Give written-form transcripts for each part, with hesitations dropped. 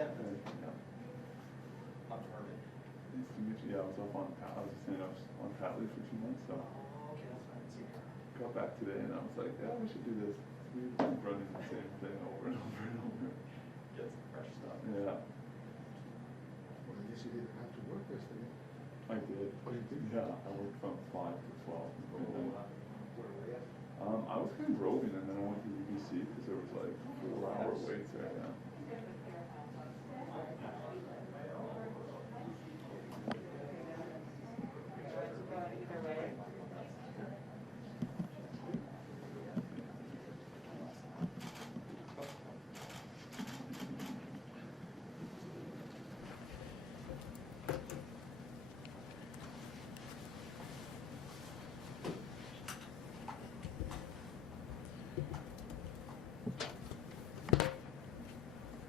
Yeah. Yeah. Not Harvey. Nice to meet you. Yeah, I was up on I was just saying I was on pat leave for 2 months, so Oh, okay, that's right. See her. got back today and I was like, yeah, we should do this. We've been running the same thing over and over and over. Get some fresh stuff. Yeah. Well, I guess you didn't have to work yesterday. I did. Oh, you did? Yeah, I worked from 5 to 12. Where were you? I was kind of roving and then I went to UBC because there was like 4-hour waits there. Yeah.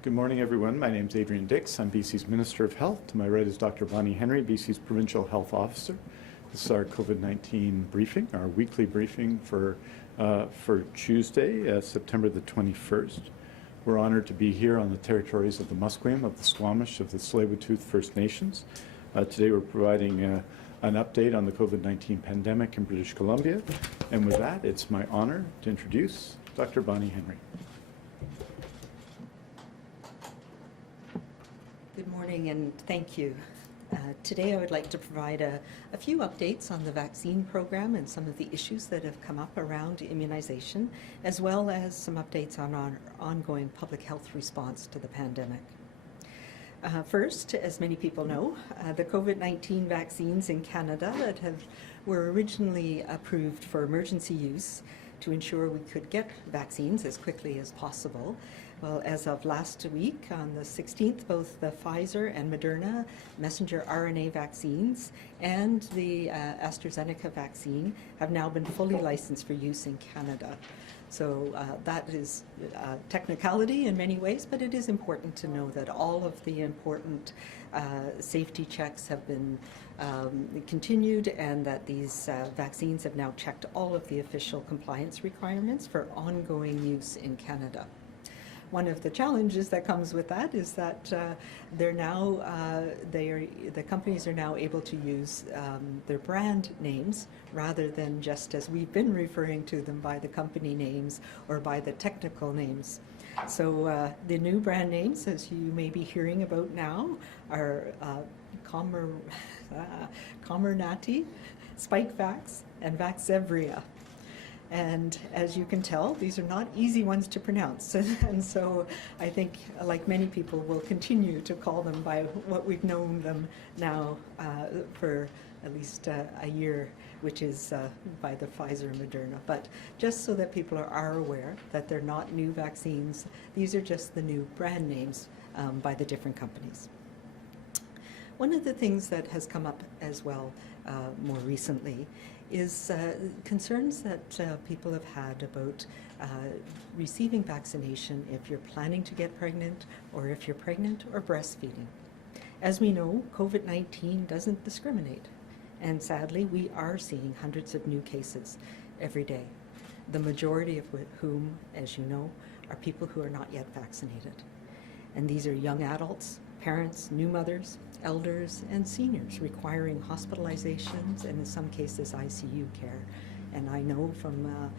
Good morning, everyone. My name is Adrian Dix. I'm BC's Minister of Health. To my right is Dr. Bonnie Henry, BC's Provincial Health Officer. This is our COVID-19 briefing, our weekly briefing for Tuesday, September the 21st. We're honored to be here on the territories of the Musqueam, of the Squamish, of the Tsleil-Waututh First Nations. Today we're providing an update on the COVID-19 pandemic in British Columbia. And with that, it's my honor to introduce Dr. Bonnie Henry. Good morning and thank you. Today I would like to provide a few updates on the vaccine program and some of the issues that have come up around immunization, as well as some updates on our ongoing public health response to the pandemic. First, as many people know, the COVID-19 vaccines in Canada that were originally approved for emergency use to ensure we could get vaccines as quickly as possible. Well, as of last week, on the 16th, both the Pfizer and Moderna messenger RNA vaccines and the AstraZeneca vaccine have now been fully licensed for use in Canada. So that is technicality in many ways, but it is important to know that all of the important safety checks have been continued and that these vaccines have now checked all of the official compliance requirements for ongoing use in Canada. One of the challenges that comes with that is that the companies are now able to use their brand names rather than just as we've been referring to them by the company names or by the technical names. So the new brand names, as you may be hearing about now, are Comirnaty, Spikevax, and Vaxzevria. And as you can tell, these are not easy ones to pronounce. And so I think, like many people, will continue to call them by what we've known them now for at least a year, which is by the Pfizer and Moderna. But just so that people are aware that they're not new vaccines, these are just the new brand names by the different companies. One of the things that has come up as well more recently is concerns that people have had about receiving vaccination if you're planning to get pregnant or if you're pregnant or breastfeeding. As we know, COVID-19 doesn't discriminate, and sadly we are seeing hundreds of new cases every day, the majority of whom, as you know, are people who are not yet vaccinated. And these are young adults, parents, new mothers, elders, and seniors requiring hospitalizations and in some cases ICU care. And I know from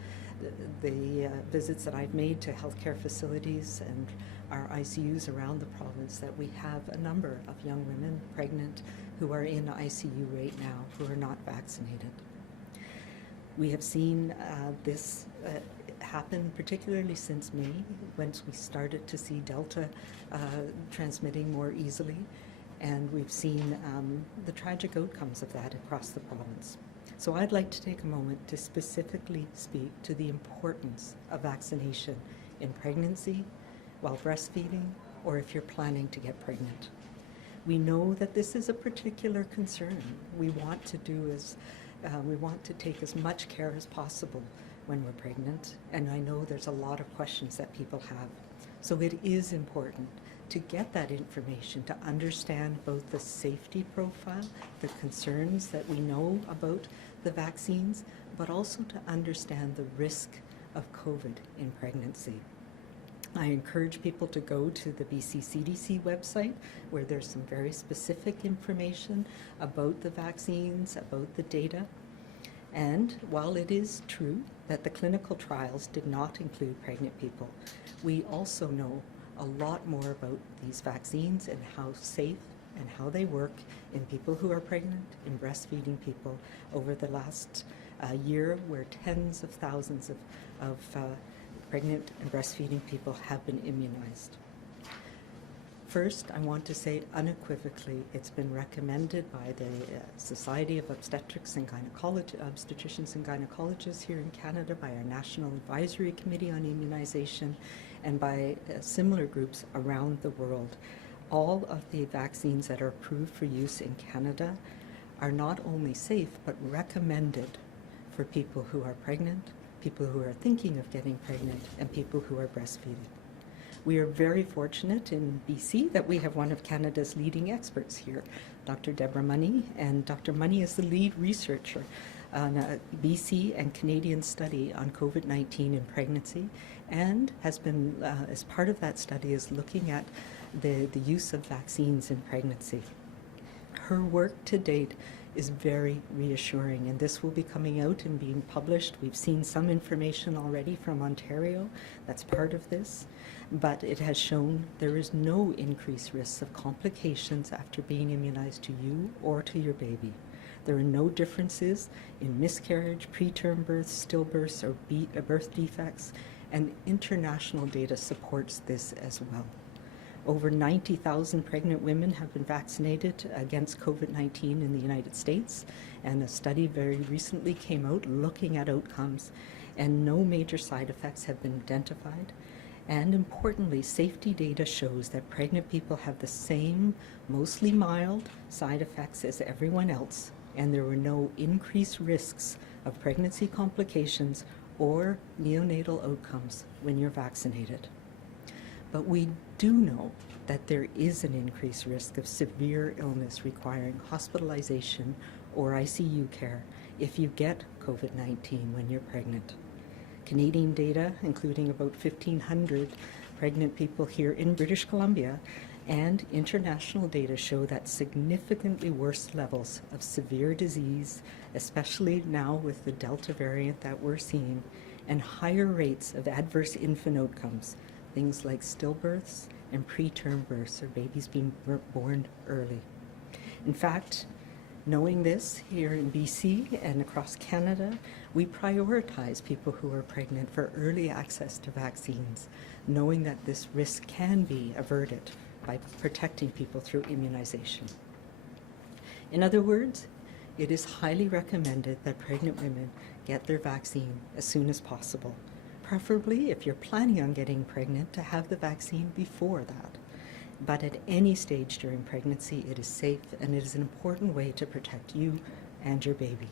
the visits that I've made to healthcare facilities and our ICUs around the province that we have a number of young women pregnant who are in ICU right now who are not vaccinated. We have seen this happen particularly since May, once we started to see Delta transmitting more easily. And we've seen the tragic outcomes of that across the province. So I'd like to take a moment to specifically speak to the importance of vaccination in pregnancy, while breastfeeding, or if you're planning to get pregnant. We know that this is a particular concern. We want to take as much care as possible when we're pregnant, and I know there's a lot of questions that people have. So it is important to get that information, to understand both the safety profile, the concerns that we know about the vaccines, but also to understand the risk of COVID in pregnancy. I encourage people to go to the BC CDC website, where there's some very specific information about the vaccines, about the data. And while it is true that the clinical trials did not include pregnant people, we also know a lot more about these vaccines and how safe and how they work in people who are pregnant, in breastfeeding people over the last year, where tens of thousands of pregnant and breastfeeding people have been immunized. First, I want to say unequivocally, it's been recommended by the Society of Obstetricians and Gynecologists here in Canada, by our National Advisory Committee on Immunization, and by similar groups around the world. All of the vaccines that are approved for use in Canada are not only safe, but recommended for people who are pregnant, people who are thinking of getting pregnant, and people who are breastfeeding. We are very fortunate in BC that we have one of Canada's leading experts here, Dr. Deborah Money, and Dr. Money is the lead researcher on a BC and Canadian study on COVID-19 in pregnancy, and has been, as part of that study, is looking at the use of vaccines in pregnancy. Her work to date is very reassuring, and this will be coming out and being published. We've seen some information already from Ontario that's part of this, but it has shown there is no increased risk of complications after being immunized to you or to your baby. There are no differences in miscarriage, preterm births, stillbirths, or birth defects, and international data supports this as well. Over 90,000 pregnant women have been vaccinated against COVID-19 in the United States, and a study very recently came out looking at outcomes, and no major side effects have been identified. And importantly, safety data shows that pregnant people have the same, mostly mild, side effects as everyone else, and there were no increased risks of pregnancy complications or neonatal outcomes when you're vaccinated. But we do know that there is an increased risk of severe illness requiring hospitalization or ICU care if you get COVID-19 when you're pregnant. Canadian data, including about 1,500 pregnant people here in British Columbia, and international data show that significantly worse levels of severe disease, especially now with the Delta variant that we're seeing, and higher rates of adverse infant outcomes, things like stillbirths and preterm births, or babies being born early. In fact, knowing this here in BC and across Canada, we prioritize people who are pregnant for early access to vaccines, knowing that this risk can be averted by protecting people through immunization. In other words, it is highly recommended that pregnant women get their vaccine as soon as possible, preferably if you're planning on getting pregnant to have the vaccine before that. But at any stage during pregnancy, it is safe and it is an important way to protect you and your baby.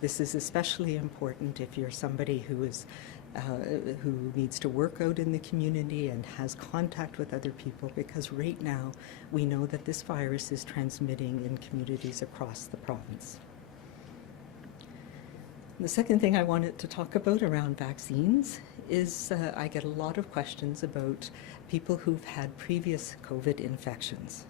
This is especially important if you're somebody who needs to work out in the community and has contact with other people, because right now we know that this virus is transmitting in communities across the province. The second thing I wanted to talk about around vaccines is I get a lot of questions about people who've had previous COVID infections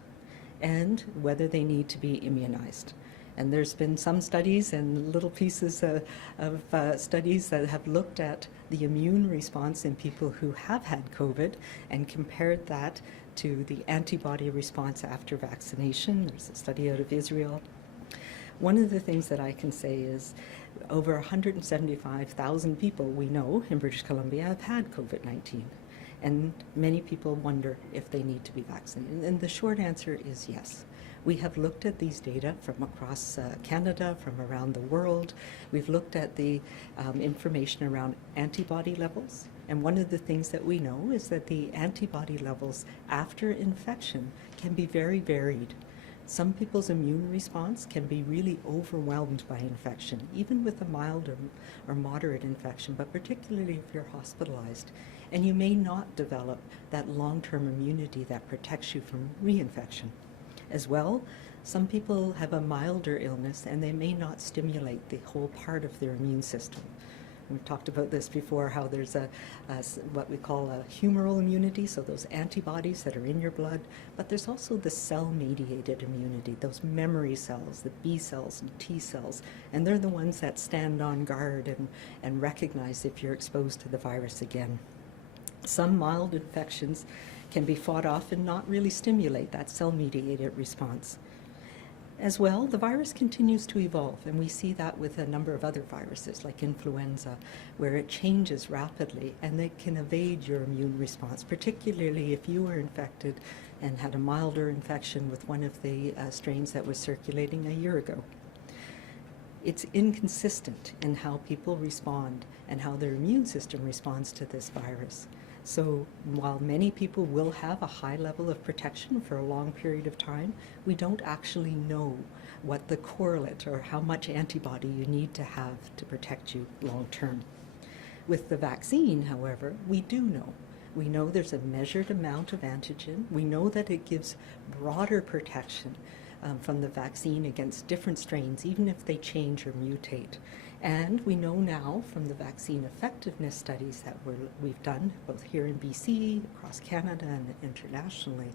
and whether they need to be immunized. And there's been some studies and little pieces of studies that have looked at the immune response in people who have had COVID and compared that to the antibody response after vaccination. There's a study out of Israel. One of the things that I can say is over 175,000 people we know in British Columbia have had COVID-19. And many people wonder if they need to be vaccinated. And the short answer is yes. We have looked at these data from across Canada, from around the world. We've looked at the information around antibody levels. And one of the things that we know is that the antibody levels after infection can be very varied. Some people's immune response can be really overwhelmed by infection, even with a mild or moderate infection, but particularly if you're hospitalized. And you may not develop that long-term immunity that protects you from reinfection. As well, some people have a milder illness and they may not stimulate the whole part of their immune system. We've talked about this before, how there's what we call a humoral immunity, so those antibodies that are in your blood, but there's also the cell-mediated immunity, those memory cells, the B cells and T cells, and they're the ones that stand on guard and recognize if you're exposed to the virus again. Some mild infections can be fought off and not really stimulate that cell-mediated response. As well, the virus continues to evolve, and we see that with a number of other viruses like influenza, where it changes rapidly and they can evade your immune response, particularly if you were infected and had a milder infection with one of the strains that was circulating a year ago. It's inconsistent in how people respond and how their immune system responds to this virus. So while many people will have a high level of protection for a long period of time, we don't actually know what the correlate or how much antibody you need to have to protect you long term. With the vaccine, however, we do know. We know there's a measured amount of antigen. We know that it gives broader protection from the vaccine against different strains, even if they change or mutate. And we know now from the vaccine effectiveness studies that we've done, both here in BC, across Canada, and internationally,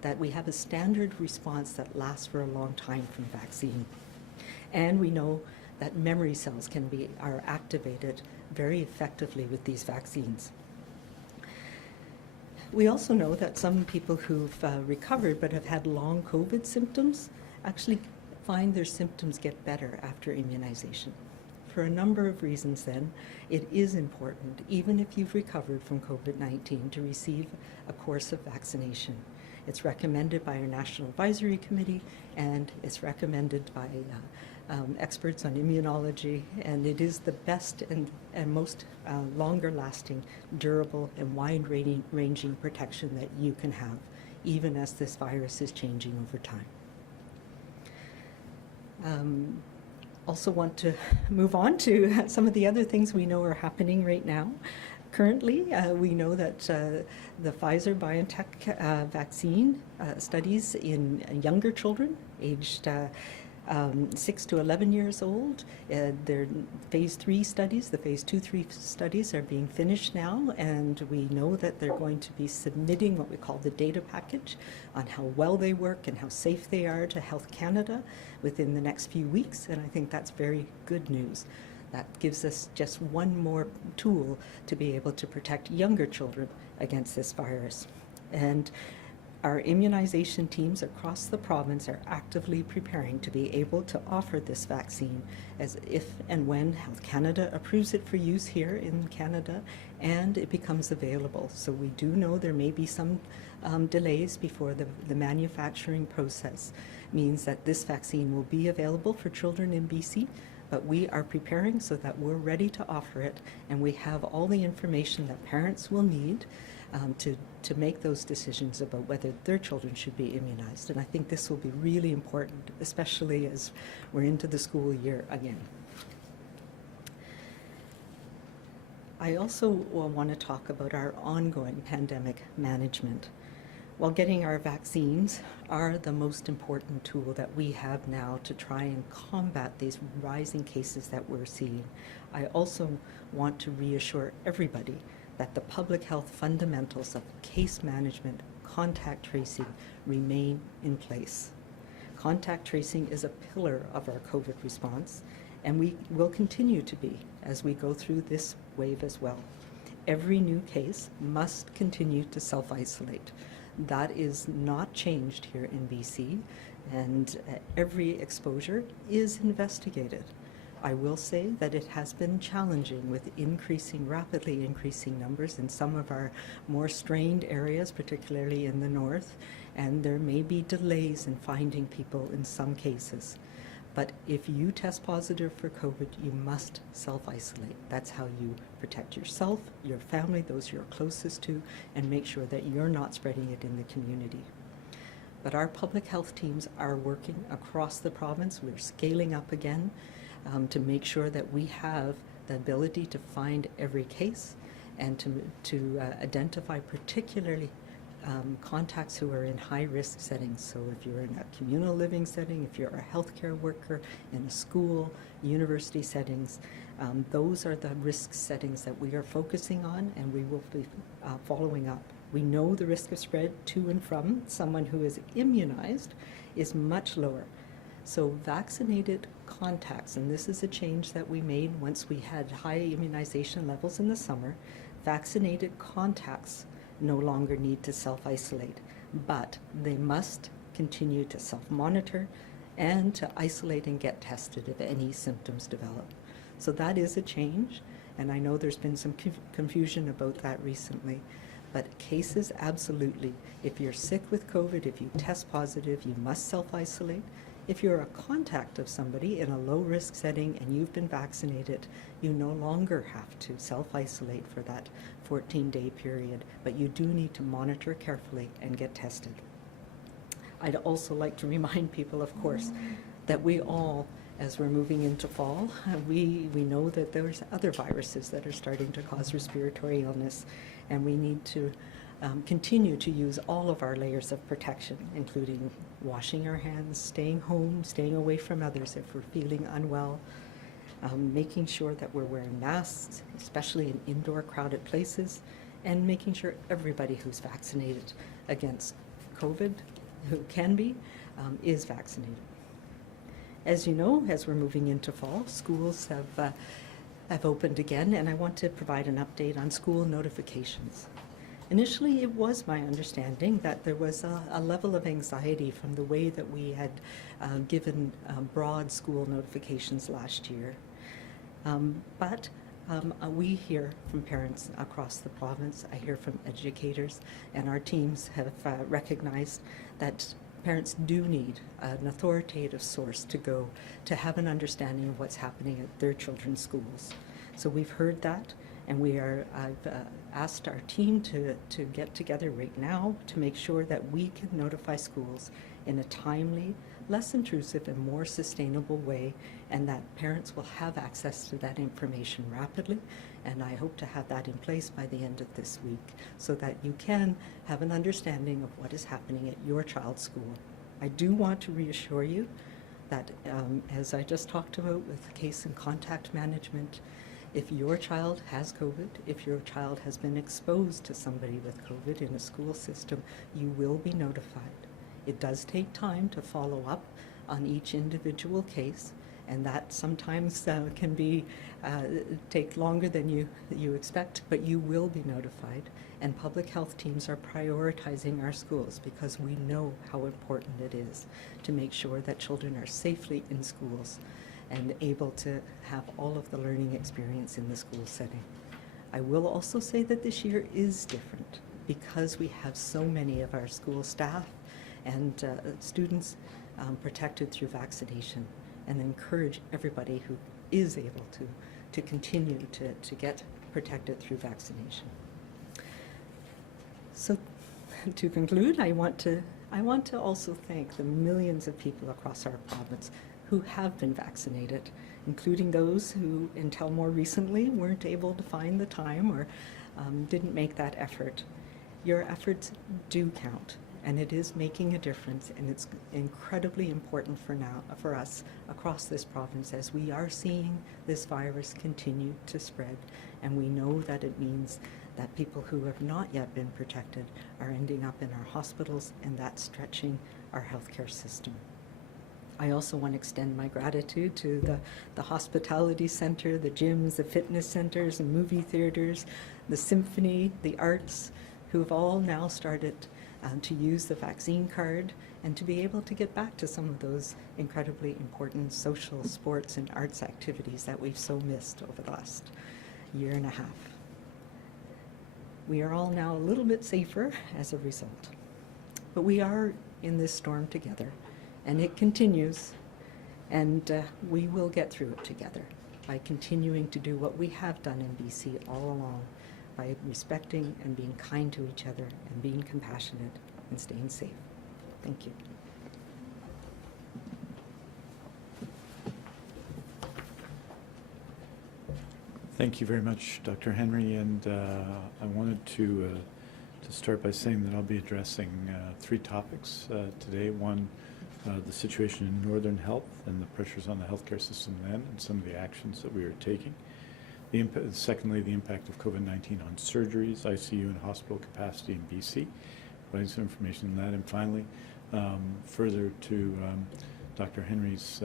that we have a standard response that lasts for a long time from vaccine. And we know that memory cells are activated very effectively with these vaccines. We also know that some people who've recovered but have had long COVID symptoms actually find their symptoms get better after immunization. For a number of reasons then, it is important, even if you've recovered from COVID-19, to receive a course of vaccination. It's recommended by our National Advisory Committee, and it's recommended by experts on immunology, and it is the best and most longer-lasting, durable, and wide-ranging protection that you can have, even as this virus is changing over time. Also want to move on to some of the other things we know are happening right now. Currently, we know that the Pfizer-BioNTech vaccine studies in younger children aged 6 to 11 years old. Their phase 3 studies, the phase 2-3 studies are being finished now, and we know that they're going to be submitting what we call the data package on how well they work and how safe they are to Health Canada within the next few weeks, and I think that's very good news. That gives us just one more tool to be able to protect younger children against this virus. And our immunization teams across the province are actively preparing to be able to offer this vaccine as if and when Health Canada approves it for use here in Canada and it becomes available. So we do know there may be some delays before the manufacturing process means that this vaccine will be available for children in BC, but we are preparing so that we're ready to offer it, and we have all the information that parents will need to make those decisions about whether their children should be immunized. And I think this will be really important, especially as we're into the school year again. I also want to talk about our ongoing pandemic management. While getting our vaccines are the most important tool that we have now to try and combat these rising cases that we're seeing, I also want to reassure everybody that the public health fundamentals of case management, contact tracing remain in place. Contact tracing is a pillar of our COVID response, and we will continue to be as we go through this wave as well. Every new case must continue to self-isolate. That is not changed here in BC, and every exposure is investigated. I will say that it has been challenging with rapidly increasing numbers in some of our more strained areas, particularly in the north, and there may be delays in finding people in some cases. But if you test positive for COVID, you must self-isolate. That's how you protect yourself, your family, those you're closest to, and make sure that you're not spreading it in the community. But our public health teams are working across the province. We're scaling up again to make sure that we have the ability to find every case and to identify particularly contacts who are in high-risk settings. So if you're in a communal living setting, if you're a healthcare worker in a school, university settings, those are the risk settings that we are focusing on, and we will be following up. We know the risk of spread to and from someone who is immunized is much lower. So vaccinated contacts, and this is a change that we made once we had high immunization levels in the summer, vaccinated contacts no longer need to self-isolate, but they must continue to self-monitor and to isolate and get tested if any symptoms develop. So that is a change, and I know there's been some confusion about that recently. But cases, absolutely. If you're sick with COVID, if you test positive, you must self-isolate. If you're a contact of somebody in a low-risk setting and you've been vaccinated, you no longer have to self-isolate for that 14-day period, but you do need to monitor carefully and get tested. I'd also like to remind people, of course, that we all, as we're moving into fall, we know that there's other viruses that are starting to cause respiratory illness, and we need to continue to use all of our layers of protection, including washing our hands, staying home, staying away from others if we're feeling unwell, making sure that we're wearing masks, especially in indoor crowded places, and making sure everybody who's vaccinated against COVID, who can be, is vaccinated. As you know, as we're moving into fall, schools have opened again, and I want to provide an update on school notifications. Initially, it was my understanding that there was a level of anxiety from the way that we had given broad school notifications last year. But we hear from parents across the province, I hear from educators, and our teams have recognized that parents do need an authoritative source to go to have an understanding of what's happening at their children's schools. So we've heard that, and I've asked our team to get together right now to make sure that we can notify schools in a timely, less intrusive, and more sustainable way, and that parents will have access to that information rapidly. And I hope to have that in place by the end of this week so that you can have an understanding of what is happening at your child's school. I do want to reassure you that, as I just talked about with case and contact management, if your child has COVID, if your child has been exposed to somebody with COVID in a school system, you will be notified. It does take time to follow up on each individual case, and that sometimes can be take longer than you expect, but you will be notified. And public health teams are prioritizing our schools because we know how important it is to make sure that children are safely in schools and able to have all of the learning experience in the school setting. I will also say that this year is different because we have so many of our school staff and students protected through vaccination, and encourage everybody who is able to continue to get protected through vaccination. So to conclude, I want to also thank the millions of people across our province who have been vaccinated, including those who, until more recently, weren't able to find the time or didn't make that effort. Your efforts do count, and it is making a difference, and it's incredibly important for us across this province as we are seeing this virus continue to spread, and we know that it means that people who have not yet been protected are ending up in our hospitals, and that's stretching our healthcare system. I also want to extend my gratitude to the hospitality center, the gyms, the fitness centers, and movie theaters, the symphony, the arts, who have all now started to use the vaccine card and to be able to get back to some of those incredibly important social, sports, and arts activities that we've so missed over the last year and a half. We are all now a little bit safer as a result, but we are in this storm together, and it continues, and we will get through it together by continuing to do what we have done in BC all along, by respecting and being kind to each other and being compassionate and staying safe. Thank you. Thank you very much, Dr. Henry, and I wanted to to start by saying that I'll be addressing three topics today. One, the situation in Northern Health and the pressures on the healthcare system then and some of the actions that we are taking. Secondly, the impact of COVID-19 on surgeries, ICU and hospital capacity in BC, providing some information on that. And finally, further to Dr. Henry's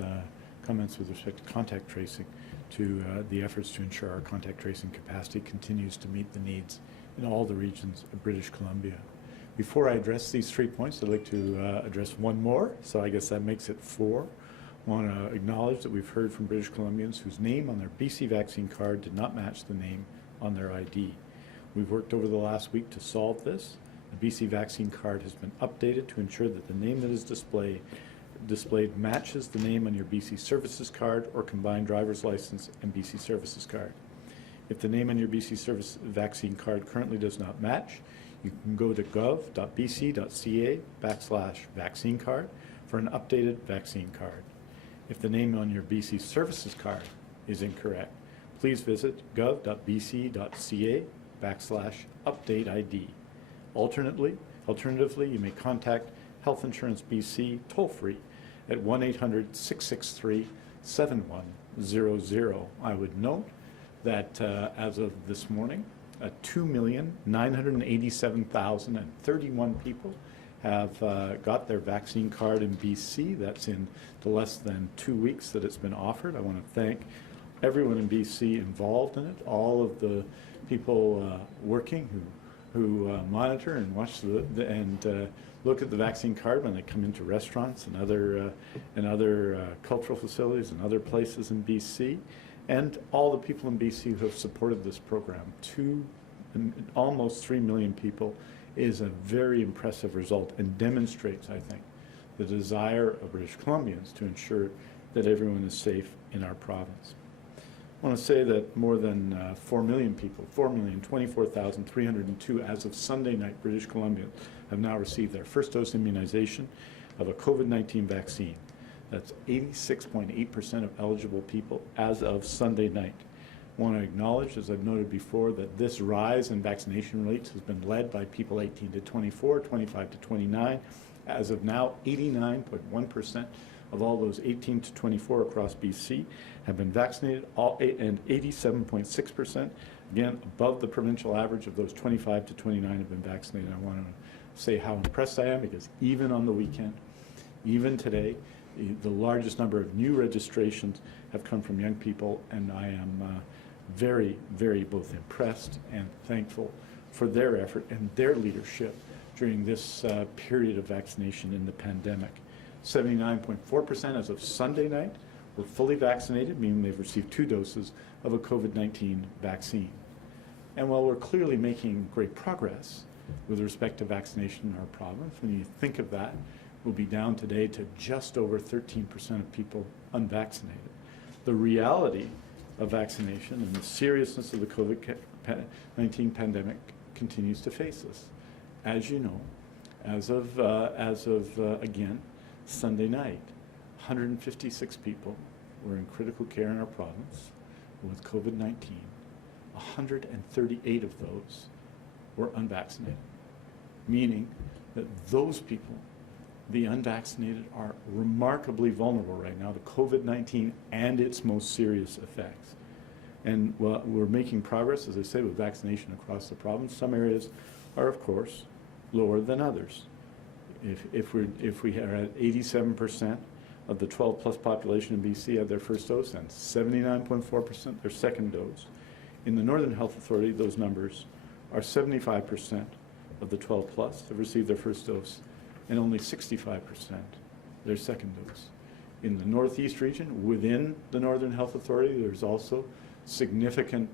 comments with respect to contact tracing, to the efforts to ensure our contact tracing capacity continues to meet the needs in all the regions of British Columbia. Before I address these 3 points, I'd like to address one more, so I guess that makes it 4. I want to acknowledge that we've heard from British Columbians whose name on their BC vaccine card did not match the name on their ID. We've worked over the last week to solve this. The BC vaccine card has been updated to ensure that the name that is displayed matches the name on your BC Services card or combined driver's license and BC Services card. If the name on your BC Service vaccine card currently does not match, you can go to gov.bc.ca/vaccine card for an updated vaccine card. If the name on your BC Services card is incorrect, please visit gov.bc.ca/update ID. Alternatively, you may contact Health Insurance BC toll-free at 1-800-663-7100. I would note that as of this morning, 2,987,031 people have got their vaccine card in BC. That's in the less than 2 weeks that it's been offered. I want to thank everyone in BC involved in it, all of the people working who monitor and watch and look at the vaccine card when they come into restaurants and other cultural facilities and other places in BC, and all the people in BC who have supported this program. Almost 3 million people is a very impressive result and demonstrates, I think, the desire of British Columbians to ensure that everyone is safe in our province. I want to say that more than 4 million people, 4,024,302 as of Sunday night, British Columbia, have now received their first dose immunization of a COVID-19 vaccine. That's 86.8% of eligible people as of Sunday night. I want to acknowledge, as I've noted before, that this rise in vaccination rates has been led by people 18 to 24, 25 to 29. As of now, 89.1% of all those 18 to 24 across BC have been vaccinated, and 87.6%, again, above the provincial average of those 25 to 29 have been vaccinated. I want to say how impressed I am, because even on the weekend, even today, the largest number of new registrations have come from young people, and I am very, very both impressed and thankful for their effort and their leadership during this period of vaccination in the pandemic. 79.4% as of Sunday night were fully vaccinated, meaning they've received 2 doses of a COVID-19 vaccine. And while we're clearly making great progress with respect to vaccination in our province, when you think of that, we'll be down today to just over 13% of people unvaccinated. The reality of vaccination and the seriousness of the COVID-19 pandemic continues to face us. As you know, as of again, Sunday night, 156 people were in critical care in our province with COVID-19. 138 of those were unvaccinated, meaning that those people, the unvaccinated, are remarkably vulnerable right now to COVID-19 and its most serious effects. And we're making progress, as I say, with vaccination across the province. Some areas are, of course, lower than others. If we are at 87% of the 12-plus population in BC have their first dose, and 79.4% their second dose. In the Northern Health Authority, those numbers are 75% of the 12-plus have received their first dose, and only 65% their second dose. In the Northeast region, within the Northern Health Authority, there's also significant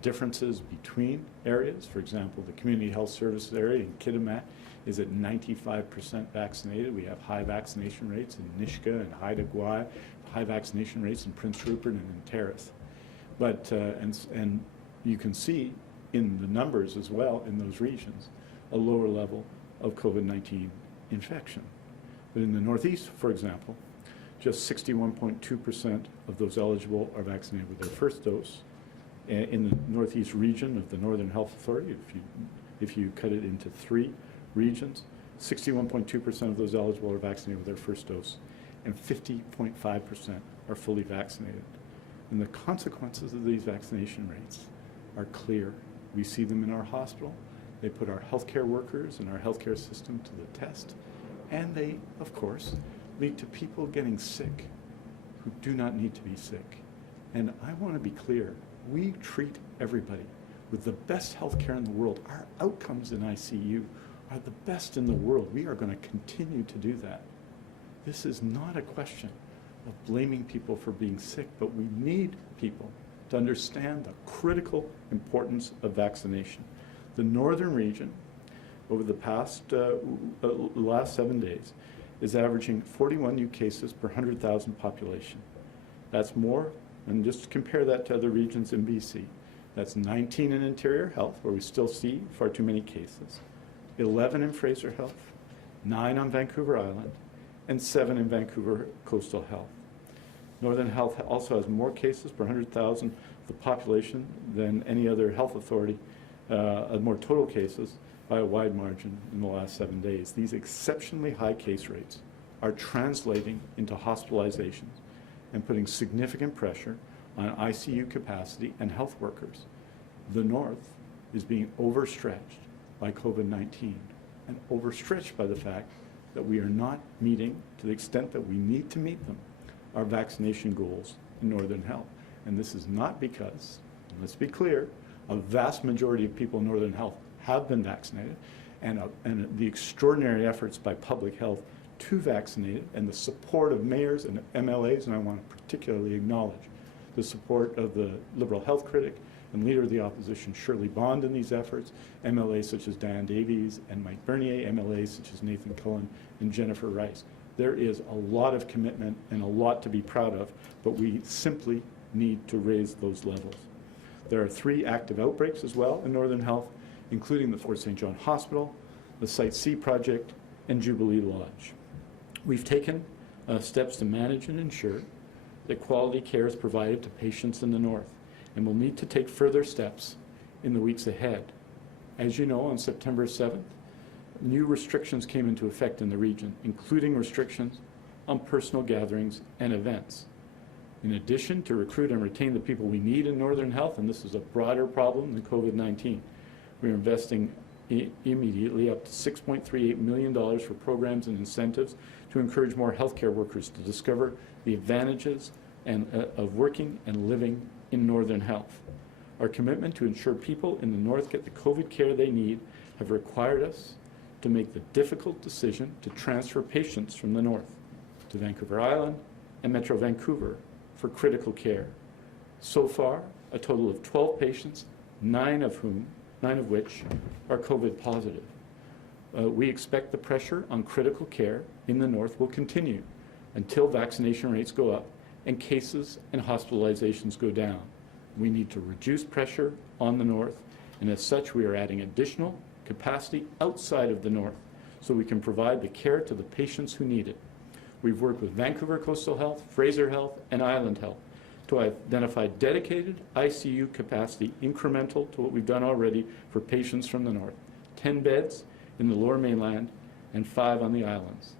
differences between areas. For example, the Community Health Services area in Kitimat is at 95% vaccinated. We have high vaccination rates in Nisga'a and Haida Gwaii, high vaccination rates in Prince Rupert and in Terrace. But, and you can see in the numbers as well in those regions a lower level of COVID-19 infection. But in the Northeast, for example, just 61.2% of those eligible are vaccinated with their first dose. In the Northeast region of the Northern Health Authority, if you if you cut it into 3 regions. 61.2% of those eligible are vaccinated with their first dose, and 50.5% are fully vaccinated. And the consequences of these vaccination rates are clear. We see them in our hospital. They put our healthcare workers and our healthcare system to the test. And they, of course, lead to people getting sick who do not need to be sick. And I want to be clear, we treat everybody with the best healthcare in the world. Our outcomes in ICU are the best in the world. We are going to continue to do that. This is not a question of blaming people for being sick, but we need people to understand the critical importance of vaccination. The northern region, over the past last 7 days, is averaging 41 new cases per 100,000 population. That's more, and just compare that to other regions in BC. That's 19 in Interior Health, where we still see far too many cases, 11 in Fraser Health, 9 on Vancouver Island, and 7 in Vancouver Coastal Health. Northern Health also has more cases per 100,000 of the population than any other health authority, more total cases by a wide margin in the last 7 days. These exceptionally high case rates are translating into hospitalizations and putting significant pressure on ICU capacity and health workers. The North is being overstretched by COVID-19 and overstretched by the fact that we are not meeting, to the extent that we need to meet them, our vaccination goals in Northern Health. And this is not because, let's be clear, a vast majority of people in Northern Health have been vaccinated, and the extraordinary efforts by public health to vaccinate it, and the support of mayors and MLAs, and I want to particularly acknowledge the support of the Liberal health critic and leader of the opposition, Shirley Bond, in these efforts, MLAs such as Diane Davies and Mike Bernier, MLAs such as Nathan Cullen and Jennifer Rice. There is a lot of commitment and a lot to be proud of, but we simply need to raise those levels. There are 3 active outbreaks as well in Northern Health, including the Fort St. John Hospital, the Site C project, and Jubilee Lodge. We've taken steps to manage and ensure that quality care is provided to patients in the North, and we'll need to take further steps in the weeks ahead. As you know, on September 7th, new restrictions came into effect in the region, including restrictions on personal gatherings and events. In addition, to recruit and retain the people we need in Northern Health, and this is a broader problem than COVID-19, we're investing immediately up to $6.38 million for programs and incentives to encourage more healthcare workers to discover the advantages of working and living in Northern Health. Our commitment to ensure people in the North get the COVID care they need have required us to make the difficult decision to transfer patients from the North to Vancouver Island and Metro Vancouver for critical care. So far, a total of 12 patients, 9 of which are COVID positive. We expect the pressure on critical care in the North will continue until vaccination rates go up and cases and hospitalizations go down. We need to reduce pressure on the North, and as such, we are adding additional capacity outside of the North so we can provide the care to the patients who need it. We've worked with Vancouver Coastal Health, Fraser Health, and Island Health to identify dedicated ICU capacity incremental to what we've done already for patients from the North. 10 beds in the Lower Mainland and 5 on the islands.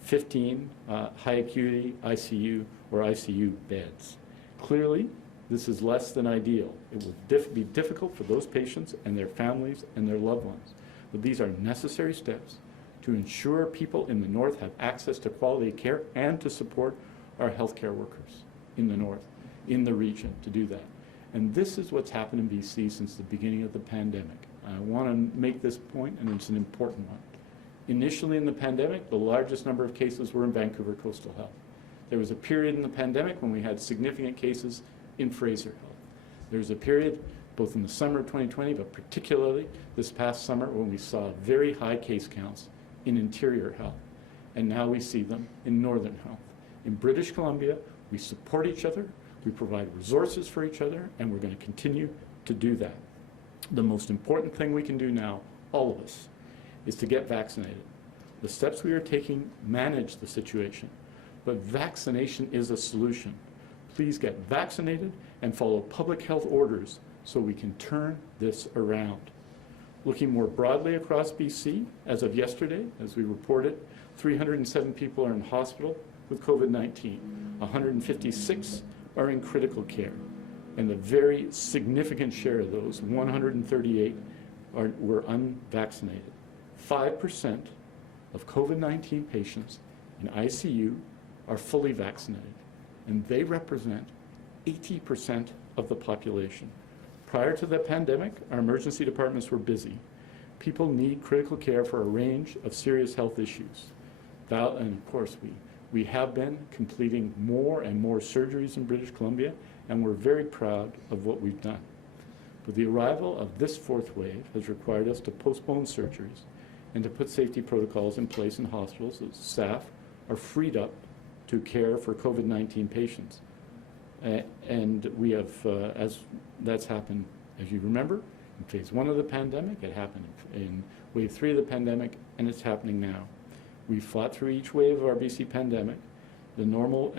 15 high acuity ICU or ICU beds. Clearly, this is less than ideal. It will be difficult for those patients and their families and their loved ones. But these are necessary steps to ensure people in the North have access to quality care and to support our healthcare workers in the North, in the region, to do that. And this is what's happened in BC since the beginning of the pandemic. I want to make this point, and it's an important one. Initially in the pandemic, the largest number of cases were in Vancouver Coastal Health. There was a period in the pandemic when we had significant cases in Fraser Health. There was a period both in the summer of 2020, but particularly this past summer, when we saw very high case counts in Interior Health. And now we see them in Northern Health. In British Columbia, we support each other, we provide resources for each other, and we're going to continue to do that. The most important thing we can do now, all of us, is to get vaccinated. The steps we are taking manage the situation, but vaccination is a solution. Please get vaccinated and follow public health orders so we can turn this around. Looking more broadly across BC, as of yesterday, as we reported, 307 people are in hospital with COVID-19. 156 are in critical care. And the very significant share of those, 138, were unvaccinated. 5% of COVID-19 patients in ICU are fully vaccinated, and they represent 80% of the population. Prior to the pandemic, our emergency departments were busy. People need critical care for a range of serious health issues. And of course, we have been completing more and more surgeries in British Columbia, and we're very proud of what we've done. But the arrival of this fourth wave has required us to postpone surgeries and to put safety protocols in place in hospitals so staff are freed up to care for COVID-19 patients. And we have, as that's happened, as you remember, in phase 1 of the pandemic, it happened in wave 3 of the pandemic, and it's happening now. We fought through each wave of our BC pandemic. The normal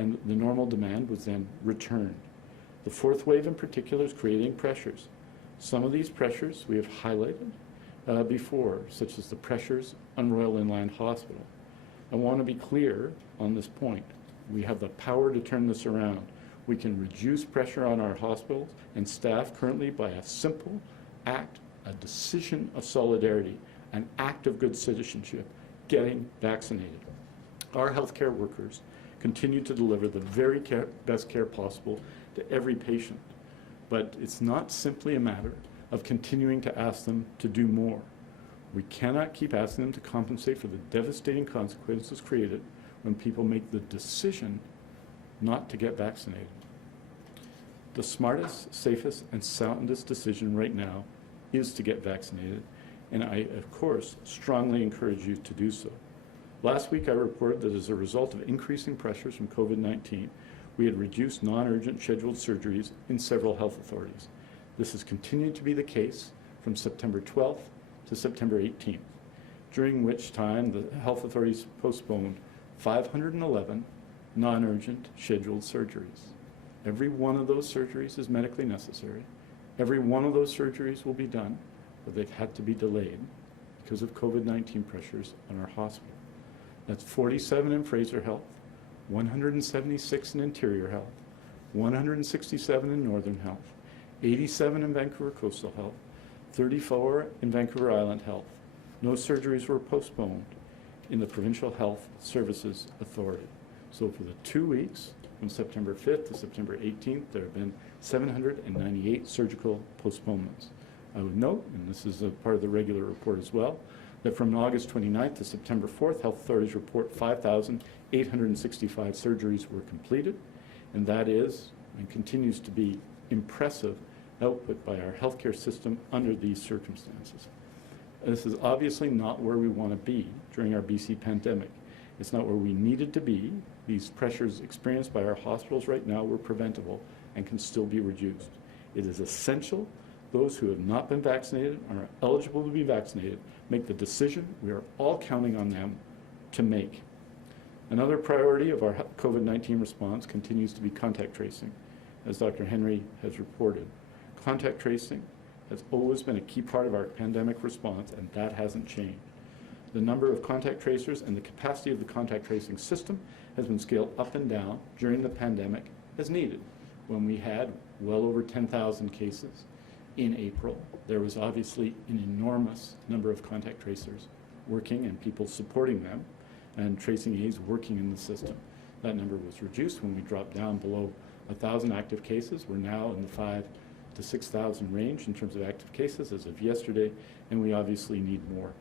demand was then returned. The fourth wave in particular is creating pressures. Some of these pressures we have highlighted before, such as the pressures on Royal Inland Hospital. I want to be clear on this point. We have the power to turn this around. We can reduce pressure on our hospitals and staff currently by a simple act, a decision of solidarity, an act of good citizenship, getting vaccinated. Our healthcare workers continue to deliver the very best care possible to every patient. But it's not simply a matter of continuing to ask them to do more. We cannot keep asking them to compensate for the devastating consequences created when people make the decision not to get vaccinated. The smartest, safest, and soundest decision right now is to get vaccinated, and I, of course, strongly encourage you to do so. Last week I reported that as a result of increasing pressures from COVID-19, we had reduced non-urgent scheduled surgeries in several health authorities. This has continued to be the case from September 12th to September 18th, during which time the health authorities postponed 511 non-urgent scheduled surgeries. Every one of those surgeries is medically necessary. Every one of those surgeries will be done, but they've had to be delayed because of COVID-19 pressures on our hospital. That's 47 in Fraser Health, 176 in Interior Health, 167 in Northern Health, 87 in Vancouver Coastal Health, 34 in Vancouver Island Health. No surgeries were postponed in the Provincial Health Services Authority. So for the 2 weeks, from September 5th to September 18th, there have been 798 surgical postponements. I would note, and this is a part of the regular report as well, that from August 29th to September 4th, health authorities report 5,865 surgeries were completed, and that is and continues to be impressive output by our healthcare system under these circumstances. This is obviously not where we want to be during our BC pandemic. It's not where we needed to be. These pressures experienced by our hospitals right now were preventable and can still be reduced. It is essential those who have not been vaccinated and are eligible to be vaccinated make the decision we are all counting on them to make. Another priority of our COVID-19 response continues to be contact tracing, as Dr. Henry has reported. Contact tracing has always been a key part of our pandemic response, and that hasn't changed. The number of contact tracers and the capacity of the contact tracing system has been scaled up and down during the pandemic as needed. When we had well over 10,000 cases in April, there was obviously an enormous number of contact tracers working and people supporting them and tracing aids working in the system. That number was reduced when we dropped down below 1,000 active cases. We're now in the 5,000 to 6,000 range in terms of active cases as of yesterday, and we obviously need more.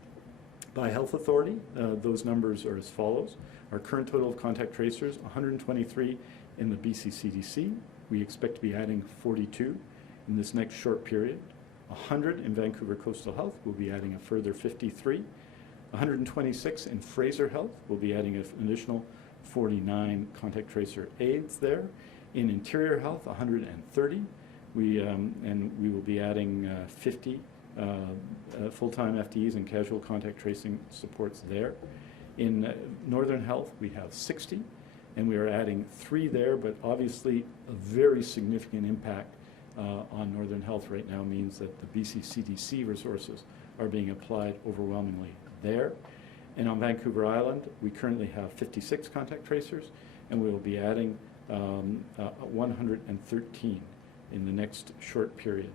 By health authority, those numbers are as follows. Our current total of contact tracers, 123 in the BC CDC. We expect to be adding 42 in this next short period. 100 in Vancouver Coastal Health. We'll be adding a further 53. 126 in Fraser Health. We'll be adding an additional 49 contact tracer aides there. In Interior Health, 130. And we will be adding 50 full-time FTEs and casual contact tracing supports there. In Northern Health, we have 60, and we are adding 3 there, but obviously a very significant impact on Northern Health right now means that the BC CDC resources are being applied overwhelmingly there. And on Vancouver Island, we currently have 56 contact tracers, and we will be adding 113 in the next short period.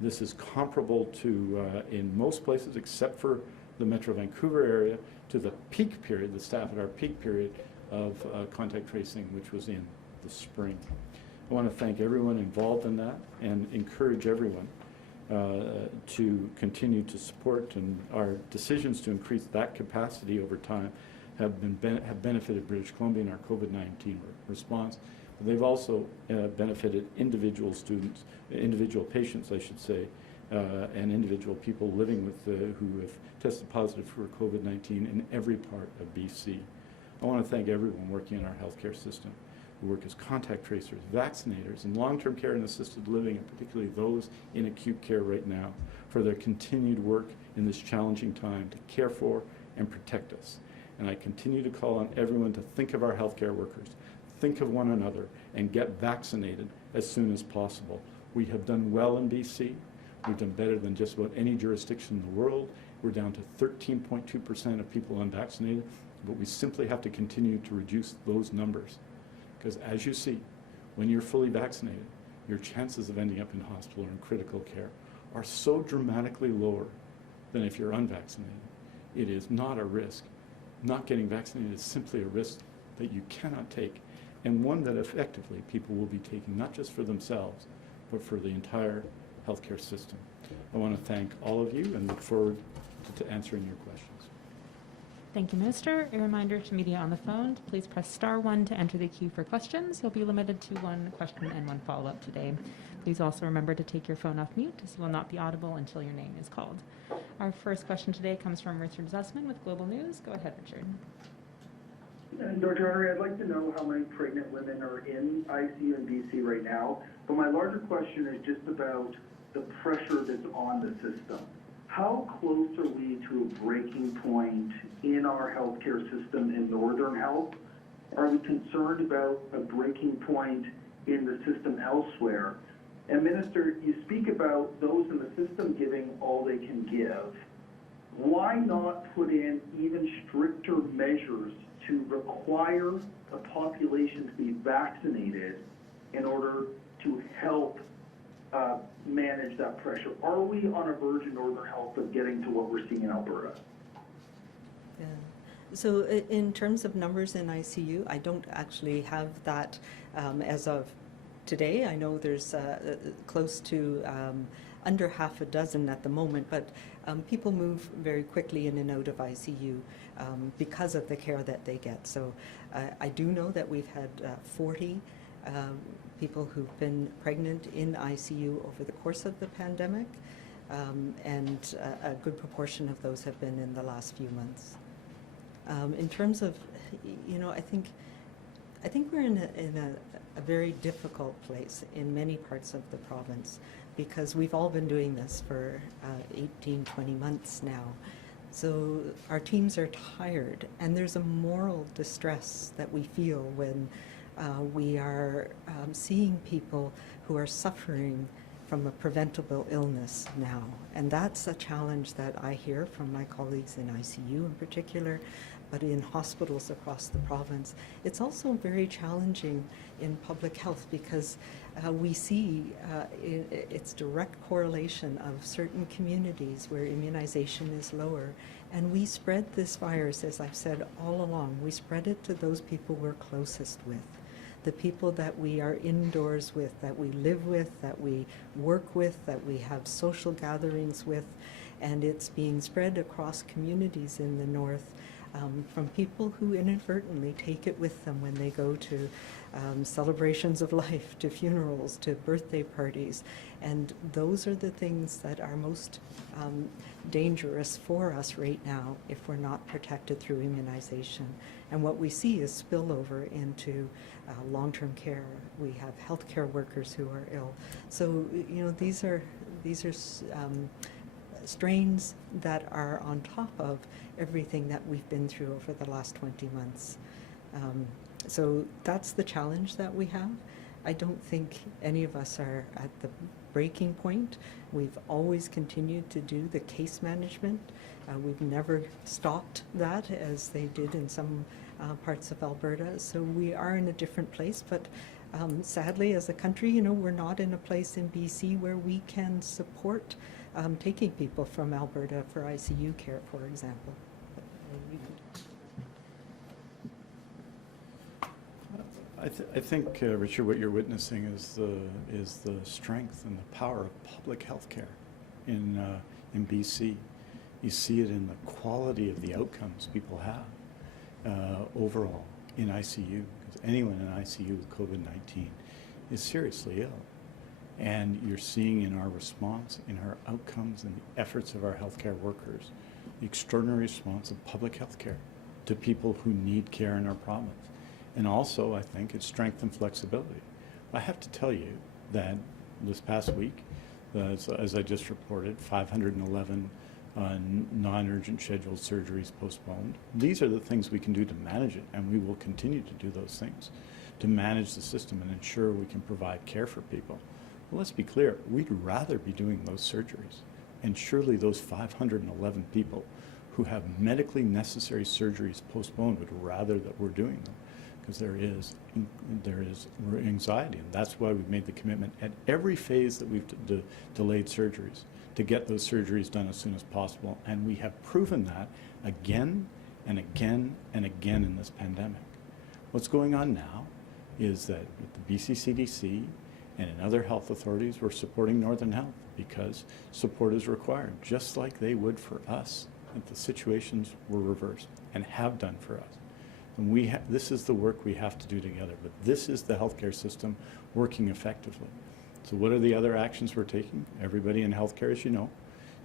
This is comparable to, in most places except for the Metro Vancouver area, to the peak period, the staff at our peak period of contact tracing, which was in the spring. I want to thank everyone involved in that and encourage everyone to continue to support, and our decisions to increase that capacity over time have benefited British Columbia in our COVID-19 response. But they've also benefited individual students, individual patients, I should say, and individual people living with who have tested positive for COVID-19 in every part of BC. I want to thank everyone working in our healthcare system, who work as contact tracers, vaccinators, and long-term care and assisted living, and particularly those in acute care right now, for their continued work in this challenging time to care for and protect us. And I continue to call on everyone to think of our healthcare workers, think of one another, and get vaccinated as soon as possible. We have done well in BC. We've done better than just about any jurisdiction in the world. We're down to 13.2% of people unvaccinated, but we simply have to continue to reduce those numbers. Because as you see, when you're fully vaccinated, your chances of ending up in hospital or in critical care are so dramatically lower than if you're unvaccinated. It is not a risk. Not getting vaccinated is simply a risk that you cannot take, and one that effectively people will be taking not just for themselves, but for the entire healthcare system. I want to thank all of you and look forward to answering your questions. Thank you, Minister. A reminder to media on the phone, please press *1 to enter the queue for questions. You'll be limited to one question and one follow-up today. Please also remember to take your phone off mute, as you will not be audible until your name is called. Our first question today comes from Richard Zussman with Global News. Go ahead, Richard. Dr. Henry, I'd like to know how many pregnant women are in ICU in BC right now, but my larger question is just about the pressure that's on the system. How close are we to a breaking point in our healthcare system in Northern Health? Are we concerned about a breaking point in the system elsewhere? And Minister, you speak about those in the system giving all they can give. Why not put in even stricter measures to require the population to be vaccinated in order to help manage that pressure? Are we on a verge in Northern Health of getting to what we're seeing in Alberta? Yeah. So in terms of numbers in ICU, I don't actually have that as of today. I know there's close to under half a dozen at the moment, but people move very quickly in and out of ICU because of the care that they get. So I do know that we've had 40 people who've been pregnant in ICU over the course of the pandemic, and a good proportion of those have been in the last few months. In terms of, I think we're in a very difficult place in many parts of the province, because we've all been doing this for 18, 20 months now. So our teams are tired, and there's a moral distress that we feel when we are seeing people who are suffering from a preventable illness now. And that's a challenge that I hear from my colleagues in ICU in particular, but in hospitals across the province. It's also very challenging in public health, because we see its direct correlation of certain communities where immunization is lower. And we spread this virus, as I've said all along, we spread it to those people we're closest with, the people that we are indoors with, that we live with, that we work with, that we have social gatherings with, and it's being spread across communities in the north from people who inadvertently take it with them when they go to celebrations of life, to funerals, to birthday parties. And those are the things that are most dangerous for us right now if we're not protected through immunization. And what we see is spillover into long-term care. We have healthcare workers who are ill. So, these are strains that are on top of everything that we've been through over the last 20 months. So that's the challenge that we have. I don't think any of us are at the breaking point. We've always continued to do the case management. We've never stopped that as they did in some parts of Alberta. So we are in a different place, but sadly as a country, you know, we're not in a place in BC where we can support taking people from Alberta for ICU care, for example. I think, Richard, what you're witnessing is the strength and the power of public health care in BC. You see it in the quality of the outcomes people have overall in ICU, because anyone in ICU with COVID-19 is seriously ill. And you're seeing in our response, in our outcomes and the efforts of our healthcare workers, the extraordinary response of public health care to people who need care in our province. And also, I think, it's strength and flexibility. I have to tell you that this past week, as I just reported, 511 non-urgent scheduled surgeries postponed. These are the things we can do to manage it, and we will continue to do those things to manage the system and ensure we can provide care for people. Well, let's be clear, we'd rather be doing those surgeries. And surely those 511 people who have medically necessary surgeries postponed would rather that we're doing them, because there is anxiety, and that's why we've made the commitment at every phase that we've delayed surgeries to get those surgeries done as soon as possible, and we have proven that again and again and again in this pandemic. What's going on now is that with the BC CDC and in other health authorities, we're supporting Northern Health because support is required, just like they would for us if the situations were reversed and have done for us. And this is the work we have to do together, but this is the healthcare system working effectively. So what are the other actions we're taking? Everybody in healthcare, as you know,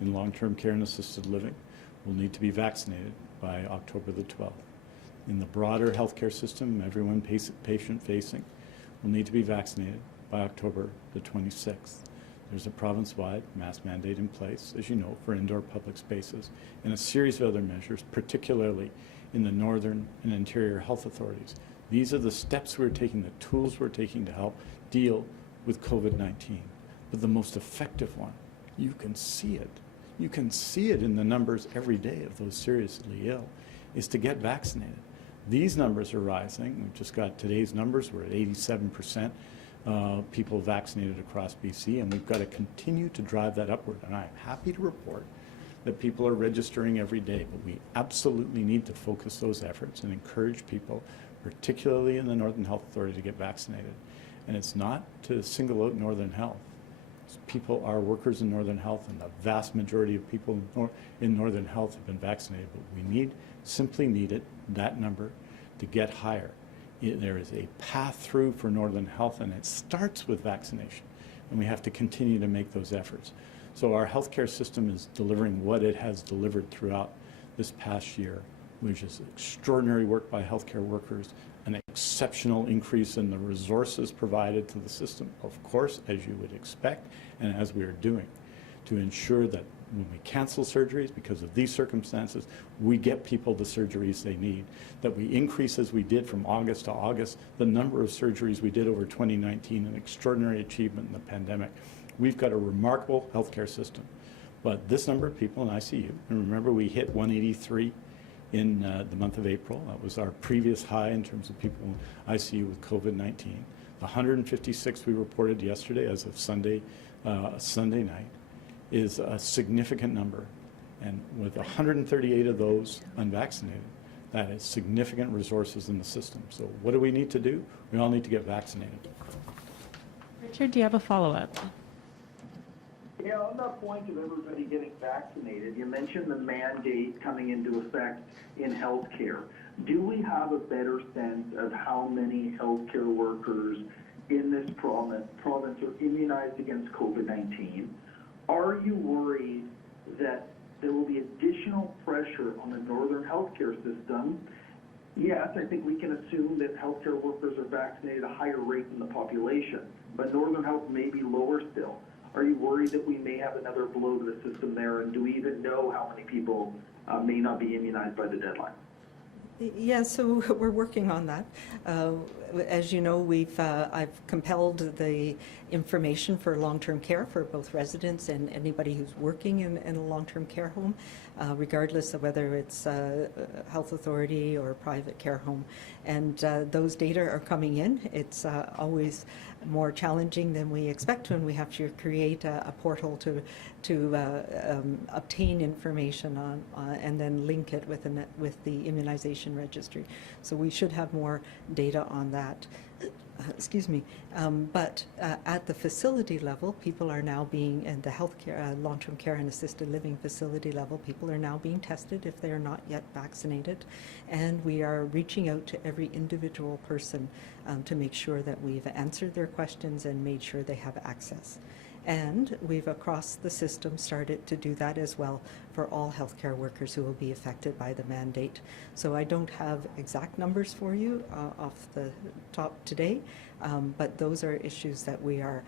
in long-term care and assisted living, will need to be vaccinated by October the 12th. In the broader healthcare system, everyone patient-facing will need to be vaccinated by October the 26th. There's a province-wide mask mandate in place, as you know, for indoor public spaces, and a series of other measures, particularly in the northern and interior health authorities. These are the steps we're taking, the tools we're taking to help deal with COVID-19. But the most effective one, you can see it. You can see it in the numbers every day of those seriously ill, is to get vaccinated. These numbers are rising. We've just got today's numbers. We're at 87% people vaccinated across BC, and we've got to continue to drive that upward. And I'm happy to report that people are registering every day, but we absolutely need to focus those efforts and encourage people, particularly in the Northern Health Authority, to get vaccinated. And it's not to single out Northern Health. People are workers in Northern Health, and the vast majority of people in Northern Health have been vaccinated, but we simply need that number to get higher. There is a path through for Northern Health, and it starts with vaccination, and we have to continue to make those efforts. So our healthcare system is delivering what it has delivered throughout this past year, which is extraordinary work by healthcare workers, an exceptional increase in the resources provided to the system, of course, as you would expect, and as we are doing, to ensure that when we cancel surgeries because of these circumstances, we get people the surgeries they need, that we increase, as we did from August to August, the number of surgeries we did over 2019, an extraordinary achievement in the pandemic. We've got a remarkable healthcare system, but this number of people in ICU, and remember we hit 183 in the month of April. That was our previous high in terms of people in ICU with COVID-19. The 156 we reported yesterday as of Sunday night is a significant number. And with 138 of those unvaccinated, that is significant resources in the system. So what do we need to do? We all need to get vaccinated. Richard, do you have a follow-up? Yeah, on that point of everybody getting vaccinated, you mentioned the mandate coming into effect in healthcare. Do we have a better sense of how many healthcare workers in this province are immunized against COVID-19? Are you worried that there will be additional pressure on the northern healthcare system? Yes, I think we can assume that healthcare workers are vaccinated at a higher rate than the population, but northern health may be lower still. Are you worried that we may have another blow to the system there, and do we even know how many people may not be immunized by the deadline? Yeah, so we're working on that. as you know, I've compelled the information for long-term care for both residents and anybody who's working in a long-term care home, regardless of whether it's a health authority or a private care home. And those data are coming in. It's always more challenging than we expect when we have to create a portal to obtain information on and then link it with the immunization registry. So we should have more data on that. Excuse me. But at the facility level, people are now being, in the healthcare, long-term care and assisted living facility level, people are now being tested if they are not yet vaccinated. And we are reaching out to every individual person to make sure that we've answered their questions and made sure they have access. And we've across the system started to do that as well for all healthcare workers who will be affected by the mandate. So I don't have exact numbers for you off the top today, but those are issues that we are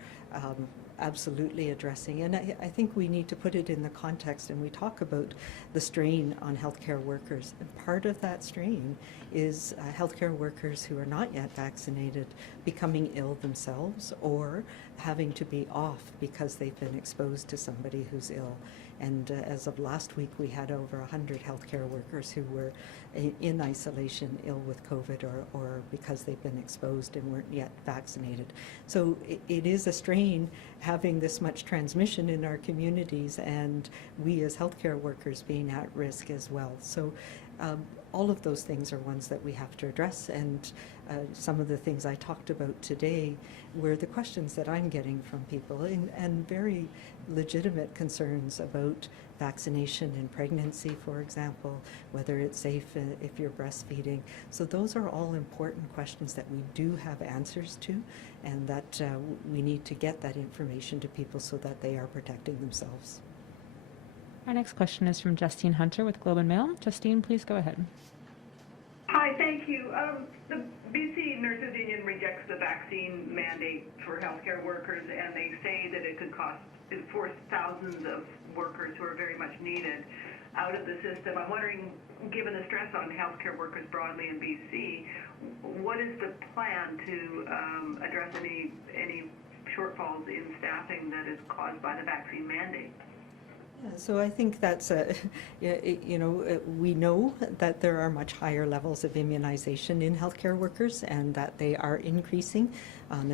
absolutely addressing. And I think we need to put it in the context, and we talk about the strain on healthcare workers. And part of that strain is healthcare workers who are not yet vaccinated becoming ill themselves or having to be off because they've been exposed to somebody who's ill. And as of last week, we had over 100 healthcare workers who were in isolation, ill with COVID, or because they've been exposed and weren't yet vaccinated. So it is a strain having this much transmission in our communities, and we as healthcare workers being at risk as well. So all of those things are ones that we have to address, and some of the things I talked about today were the questions that I'm getting from people, and very legitimate concerns about vaccination in pregnancy, for example, whether it's safe if you're breastfeeding. So those are all important questions that we do have answers to, and that we need to get that information to people so that they are protecting themselves. Our next question is from Justine Hunter with Globe and Mail. Justine, please go ahead. Hi, thank you. The BC Nurses Union rejects the vaccine mandate for healthcare workers, and they say that it could force thousands of workers who are very much needed out of the system. I'm wondering, given the stress on healthcare workers broadly in BC, what is the plan to address any shortfalls in staffing that is caused by the vaccine mandate? Yeah, so I think that's we know that there are much higher levels of immunization in healthcare workers, and that they are increasing on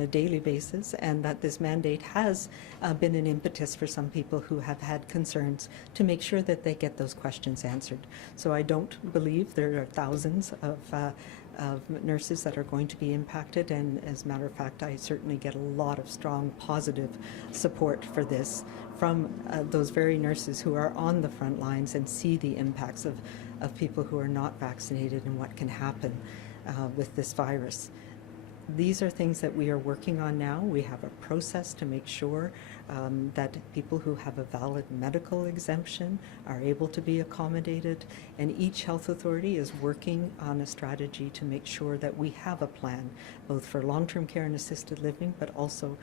a daily basis, and that this mandate has been an impetus for some people who have had concerns to make sure that they get those questions answered. So I don't believe there are thousands of nurses that are going to be impacted, and as a matter of fact, I certainly get a lot of strong positive support for this from those very nurses who are on the front lines and see the impacts of people who are not vaccinated and what can happen with this virus. These are things that we are working on now. We have a process to make sure that people who have a valid medical exemption are able to be accommodated, and each health authority is working on a strategy to make sure that we have a plan, both for long-term care and assisted living, but also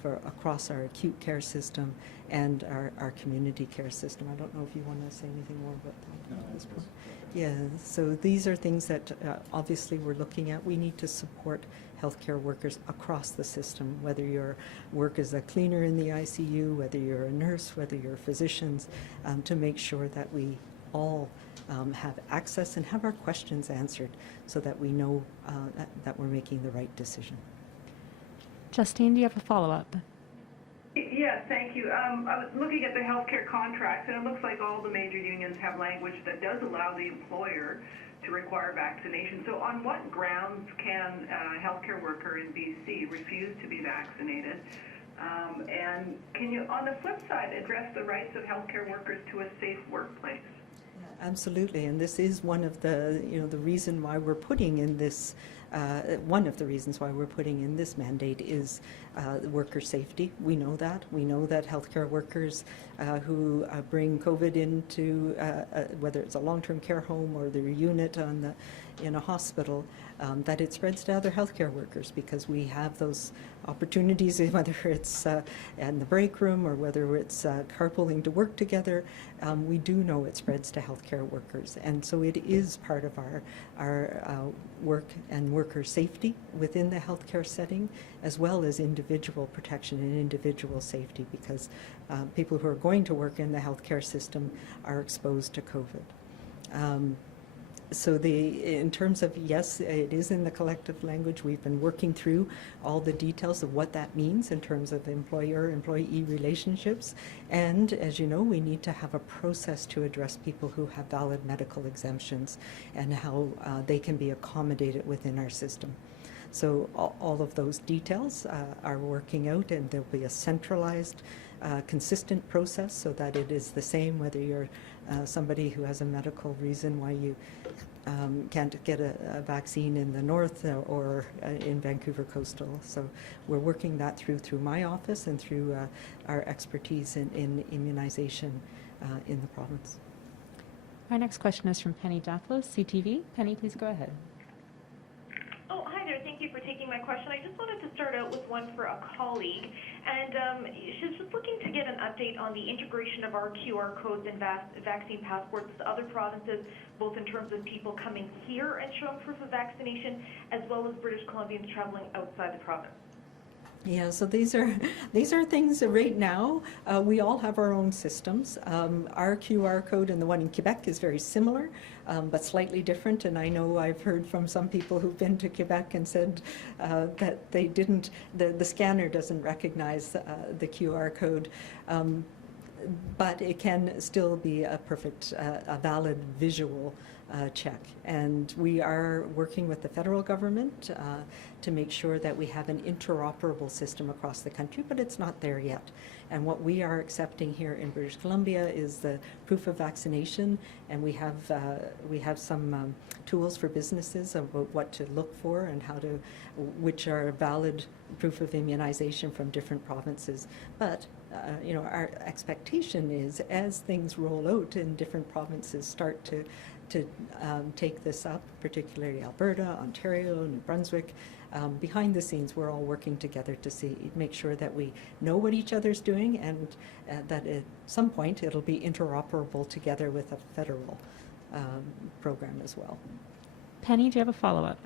for across our acute care system and our community care system. I don't know if you want to say anything more about that at this point. Yeah, so these are things that obviously we're looking at. We need to support healthcare workers across the system, whether you work as a cleaner in the ICU, whether you're a nurse, whether you're physicians, to make sure that we all have access and have our questions answered so that we know that we're making the right decision. Justine, do you have a follow-up? Yes, thank you. I was looking at the healthcare contracts, and it looks like all the major unions have language that does allow the employer to require vaccination. So on what grounds can a healthcare worker in BC refuse to be vaccinated? And can you, on the flip side, address the rights of healthcare workers to a safe workplace? Absolutely, and this is one of the, the reason why we're putting in this, one of the reasons why we're putting in this mandate is worker safety. We know that. We know that healthcare workers who bring COVID into, whether it's a long-term care home or their unit in a hospital, that it spreads to other healthcare workers, because we have those opportunities, whether it's in the break room or whether it's carpooling to work together. We do know it spreads to healthcare workers, and so it is part of our work and worker safety within the healthcare setting, as well as individual protection and individual safety, because people who are going to work in the healthcare system are exposed to COVID. So in terms of, yes, it is in the collective language. We've been working through all the details of what that means in terms of employer-employee relationships. And as you know, we need to have a process to address people who have valid medical exemptions and how they can be accommodated within our system. So all of those details are working out, and there'll be a centralized, consistent process so that it is the same whether you're somebody who has a medical reason why you can't get a vaccine in the north or in Vancouver Coastal. So we're working that through my office and through our expertise in immunization in the province. Our next question is from Penny Daphlos, CTV. Penny, please go ahead. Oh, hi there. Thank you for taking my question. I just wanted to start out with one for a colleague, and she's just looking to get an update on the integration of our QR codes and vaccine passports with other provinces, both in terms of people coming here and showing proof of vaccination, as well as British Columbians traveling outside the province. Yeah, so these are things that right now we all have our own systems. Our QR code and the one in Quebec is very similar, but slightly different. And I know I've heard from some people who've been to Quebec and said that they didn't, the scanner doesn't recognize the QR code. But it can still be a perfect, a valid visual check. And we are working with the federal government to make sure that we have an interoperable system across the country, but it's not there yet. And what we are accepting here in British Columbia is the proof of vaccination, and we have some tools for businesses about what to look for and which are valid proof of immunization from different provinces. But you know, our expectation is as things roll out and different provinces start to take this up, particularly Alberta, Ontario, New Brunswick, behind the scenes we're all working together to make sure that we know what each other's doing, and that at some point it'll be interoperable together with a federal program as well. Penny, do you have a follow-up?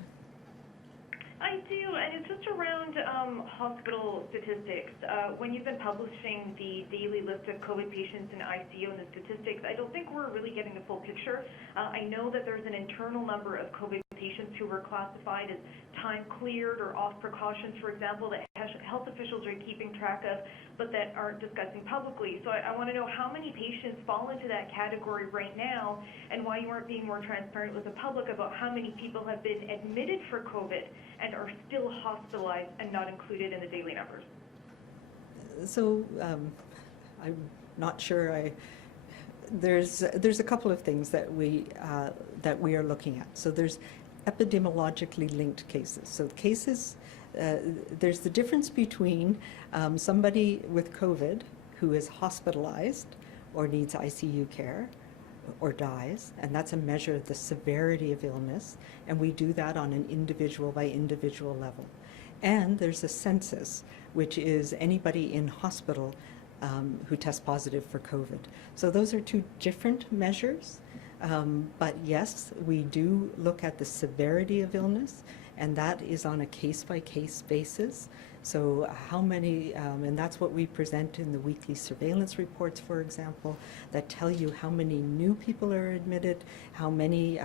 I do, and it's just around hospital statistics. When you've been publishing the daily list of COVID patients in ICU and the statistics, I don't think we're really getting the full picture. I know that there's an internal number of COVID patients who were classified as time cleared or off precautions, for example, that health officials are keeping track of, but that aren't discussing publicly. So I want to know how many patients fall into that category right now, and why you aren't being more transparent with the public about how many people have been admitted for COVID and are still hospitalized and not included in the daily numbers. So I'm not sure. There's a couple of things that we are looking at. So there's epidemiologically linked cases. So cases, there's the difference between somebody with COVID who is hospitalized or needs ICU care or dies, and that's a measure of the severity of illness, and we do that on an individual by individual level. And there's a census, which is anybody in hospital who tests positive for COVID. So those are two different measures, but yes, we do look at the severity of illness, and that is on a case-by-case basis. So how many, and that's what we present in the weekly surveillance reports, for example, that tell you how many new people are admitted, how many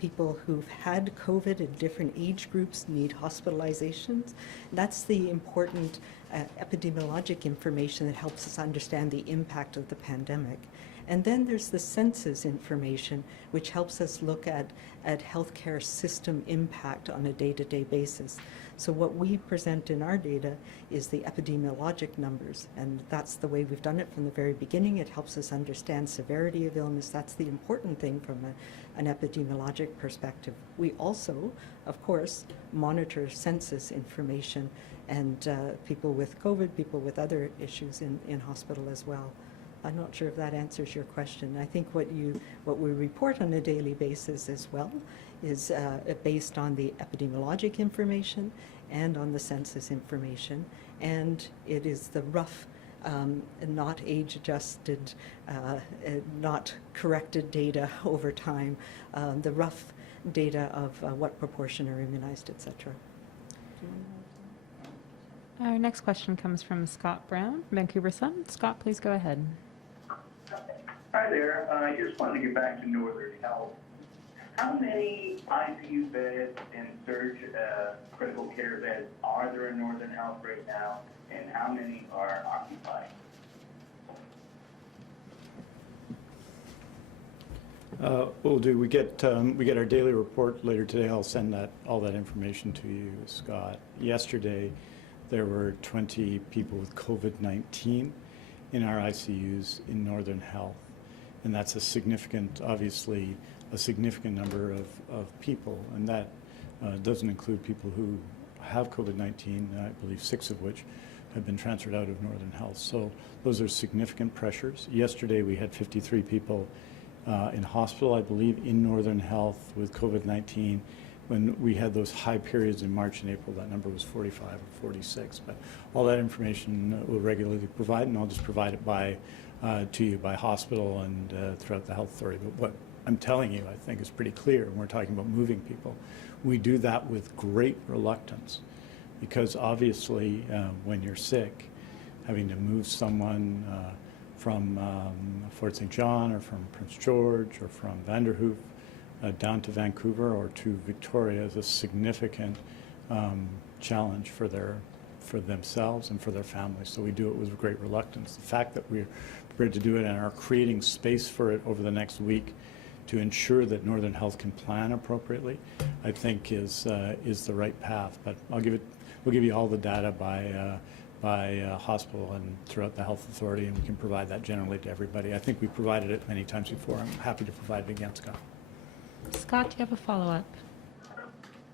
people who've had COVID in different age groups need hospitalizations. That's the important epidemiologic information that helps us understand the impact of the pandemic. And then there's the census information, which helps us look at healthcare system impact on a day-to-day basis. So what we present in our data is the epidemiologic numbers, and that's the way we've done it from the very beginning. It helps us understand severity of illness. That's the important thing from an epidemiologic perspective. We also, of course, monitor census information and people with COVID, people with other issues in hospital as well. I'm not sure if that answers your question. I think what we report on a daily basis as well is based on the epidemiologic information and on the census information, and it is the rough, not age-adjusted, not corrected data over time, the rough data of what proportion are immunized, et cetera. Our next question comes from Scott Brown, Vancouver Sun. Scott, please go ahead. Hi there. I just wanted to get back to Northern Health. How many ICU beds and surge critical care beds are there in Northern Health right now, and how many are occupied? We get our daily report later today. I'll send all that information to you, Scott. Yesterday, there were 20 people with COVID-19 in our ICUs in Northern Health, and that's obviously a significant number of people, and that doesn't include people who have COVID-19, I believe 6 of which have been transferred out of Northern Health. So those are significant pressures. Yesterday, we had 53 people in hospital, I believe, in Northern Health with COVID-19. When we had those high periods in March and April, that number was 45 or 46. But all that information we'll regularly provide, and I'll just provide it to you by hospital and throughout the health authority. But what I'm telling you, I think, is pretty clear. When we're talking about moving people, we do that with great reluctance, because obviously when you're sick, having to move someone from Fort St. John or from Prince George or from Vanderhoof down to Vancouver or to Victoria is a significant challenge for themselves and for their families. So we do it with great reluctance. The fact that we're prepared to do it and are creating space for it over the next week to ensure that Northern Health can plan appropriately, I think is the right path. But we'll give you all the data by hospital and throughout the health authority, and we can provide that generally to everybody. I think we've provided it many times before. I'm happy to provide it again, Scott. Scott, do you have a follow-up?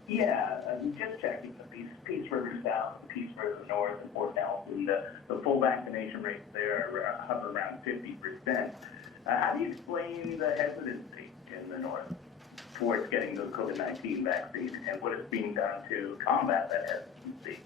Yeah, just checking the Peace River South, Peace River North, and Port Nelson, the full vaccination rates there hover around 50%. How do you explain the hesitancy in the North towards getting the COVID-19 vaccine, and what is being done to combat that hesitancy?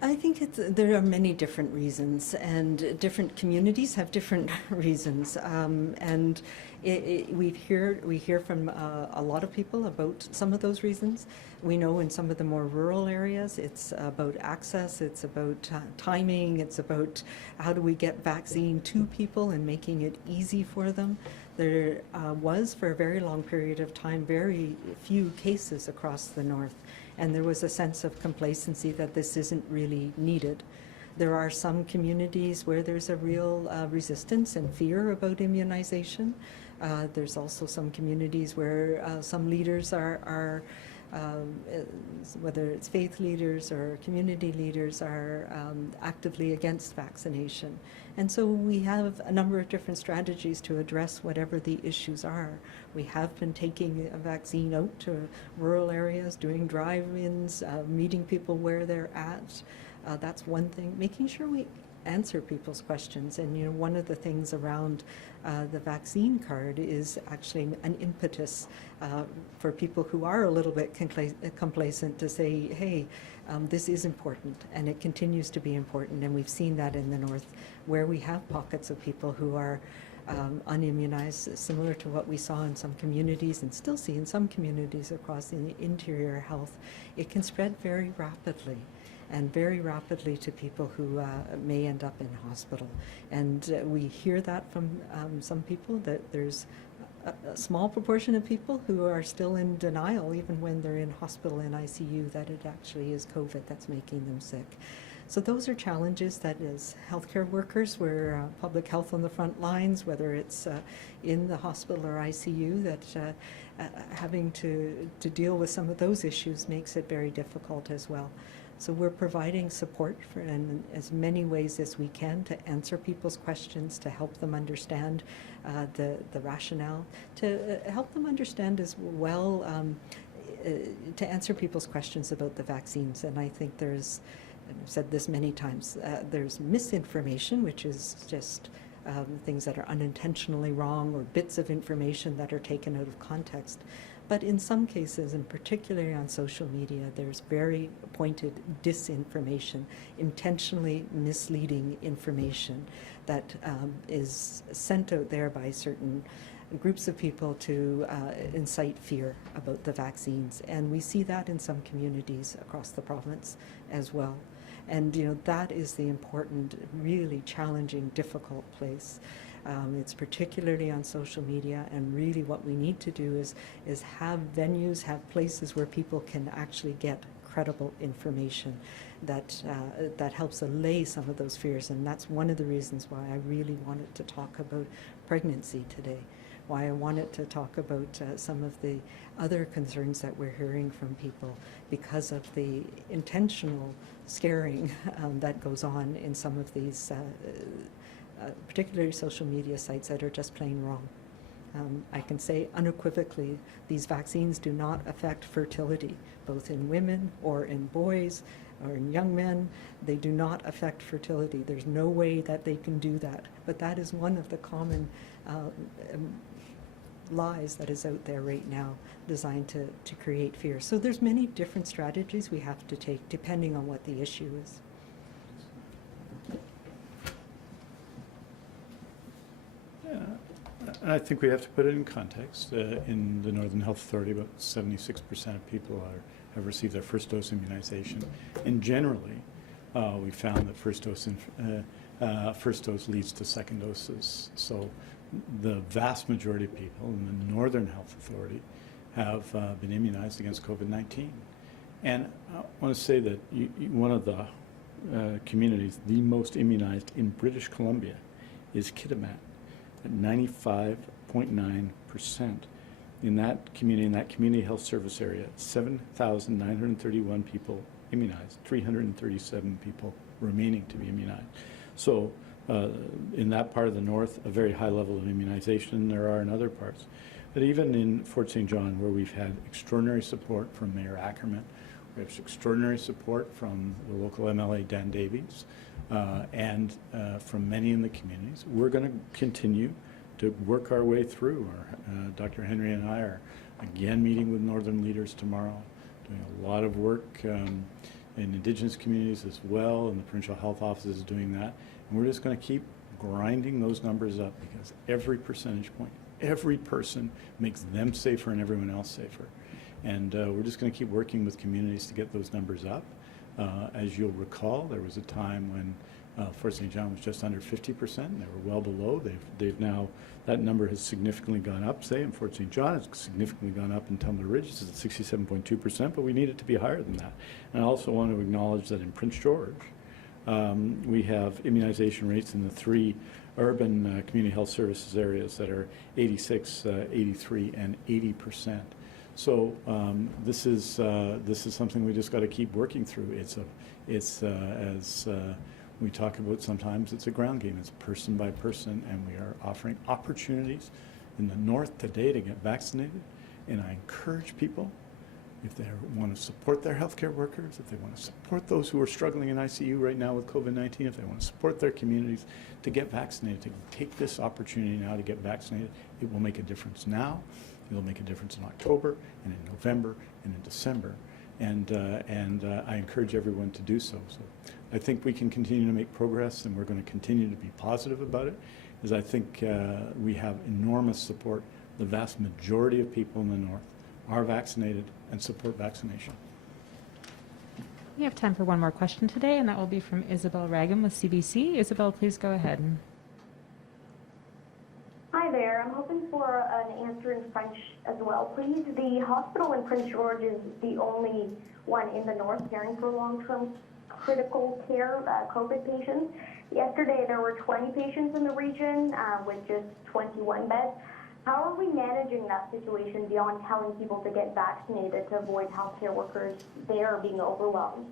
I think there are many different reasons, and different communities have different reasons. And we hear from a lot of people about some of those reasons. We know in some of the more rural areas, it's about access, it's about timing, it's about how do we get vaccine to people and making it easy for them. There was, for a very long period of time, very few cases across the north, and there was a sense of complacency that this isn't really needed. There are some communities where there's a real resistance and fear about immunization. There's also some communities where some leaders are whether it's faith leaders or community leaders, are actively against vaccination. And so we have a number of different strategies to address whatever the issues are. We have been taking a vaccine out to rural areas, doing drive-ins, meeting people where they're at. That's one thing. Making sure we answer people's questions. And one of the things around the vaccine card is actually an impetus for people who are a little bit complacent to say, hey, this is important, and it continues to be important. And we've seen that in the north, where we have pockets of people who are unimmunized, similar to what we saw in some communities and still see in some communities across the interior health. It can spread very rapidly, and very rapidly to people who may end up in hospital. And we hear that from some people, that there's a small proportion of people who are still in denial, even when they're in hospital and ICU, that it actually is COVID that's making them sick. So those are challenges that as healthcare workers, we're public health on the front lines, whether it's in the hospital or ICU, that having to deal with some of those issues makes it very difficult as well. So we're providing support in as many ways as we can to answer people's questions, to help them understand the rationale, to help them understand as well, to answer people's questions about the vaccines. And I think there's, and I've said this many times, there's misinformation, which is just things that are unintentionally wrong, or bits of information that are taken out of context. But in some cases, and particularly on social media, there's very pointed disinformation, intentionally misleading information that is sent out there by certain groups of people to incite fear about the vaccines. And we see that in some communities across the province as well. And that is the important, really challenging, difficult place. It's particularly on social media, and really what we need to do is have venues, have places where people can actually get credible information that helps allay some of those fears. And that's one of the reasons why I really wanted to talk about pregnancy today, why I wanted to talk about some of the other concerns that we're hearing from people because of the intentional scaring that goes on in some of these particularly social media sites that are just plain wrong. I can say unequivocally, these vaccines do not affect fertility, both in women or in boys or in young men. They do not affect fertility. There's no way that they can do that. But that is one of the common lies that is out there right now, designed to create fear. So there's many different strategies we have to take depending on what the issue is. I think we have to put it in context. In the Northern Health Authority, about 76% of people have received their first dose immunization. And generally, we found that first dose leads to second doses. So the vast majority of people in the Northern Health Authority have been immunized against COVID-19. And I want to say that one of the communities, the most immunized in British Columbia, is Kitimat, at 95.9%. In that community health service area, 7,931 people immunized, 337 people remaining to be immunized. So in that part of the north, a very high level of immunization there are in other parts. But even in Fort St. John, where we've had extraordinary support from Mayor Ackerman, we have extraordinary support from the local MLA, Dan Davies, and from many in the communities, we're going to continue to work our way through. Dr. Henry and I are again meeting with Northern leaders tomorrow, doing a lot of work in Indigenous communities as well, and the Provincial Health Office is doing that. And we're just going to keep grinding those numbers up, because every percentage point, every person makes them safer and everyone else safer. And we're just going to keep working with communities to get those numbers up. As you'll recall, there was a time when Fort St. John was just under 50%, and they were well below. They've now, that number has significantly gone up, say, in Fort St. John. It's significantly gone up in Tumbler Ridge. It's at 67.2%, but we need it to be higher than that. And I also want to acknowledge that in Prince George, we have immunization rates in the three urban community health services areas that are 86, 83, and 80%. So this is something we just got to keep working through. It's as we talk about sometimes, it's a ground game. It's person by person, and we are offering opportunities in the north today to get vaccinated. And I encourage people, if they want to support their healthcare workers, if they want to support those who are struggling in ICU right now with COVID-19, if they want to support their communities, to get vaccinated, to take this opportunity now to get vaccinated. It will make a difference now. It'll make a difference in October, and in November, and in December. And I encourage everyone to do so. So I think we can continue to make progress, and we're going to continue to be positive about it, as I think we have enormous support. The vast majority of people in the north are vaccinated and support vaccination. We have time for one more question today, and that will be from Isabel Ragam with CBC. Isabel, please go ahead. Hi there. I'm hoping for an answer in French as well, please. The hospital in Prince George is the only one in the north caring for long-term critical care COVID patients. Yesterday, there were 20 patients in the region with just 21 beds. How are we managing that situation beyond telling people to get vaccinated to avoid healthcare workers there being overwhelmed?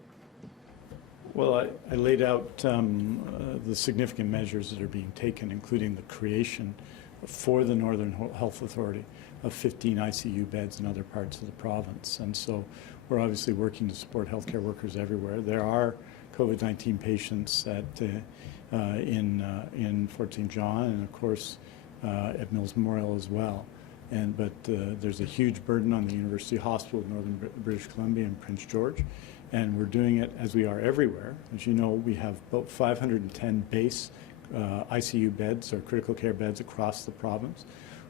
Well, I laid out the significant measures that are being taken, including the creation for the Northern Health Authority of 15 ICU beds in other parts of the province. And so we're obviously working to support healthcare workers everywhere. There are COVID-19 patients in Fort St. John, and of course at Mills Memorial as well. But there's a huge burden on the University Hospital of Northern British Columbia and Prince George, and we're doing it as we are everywhere. As you know, we have about 510 base ICU beds or critical care beds across the province.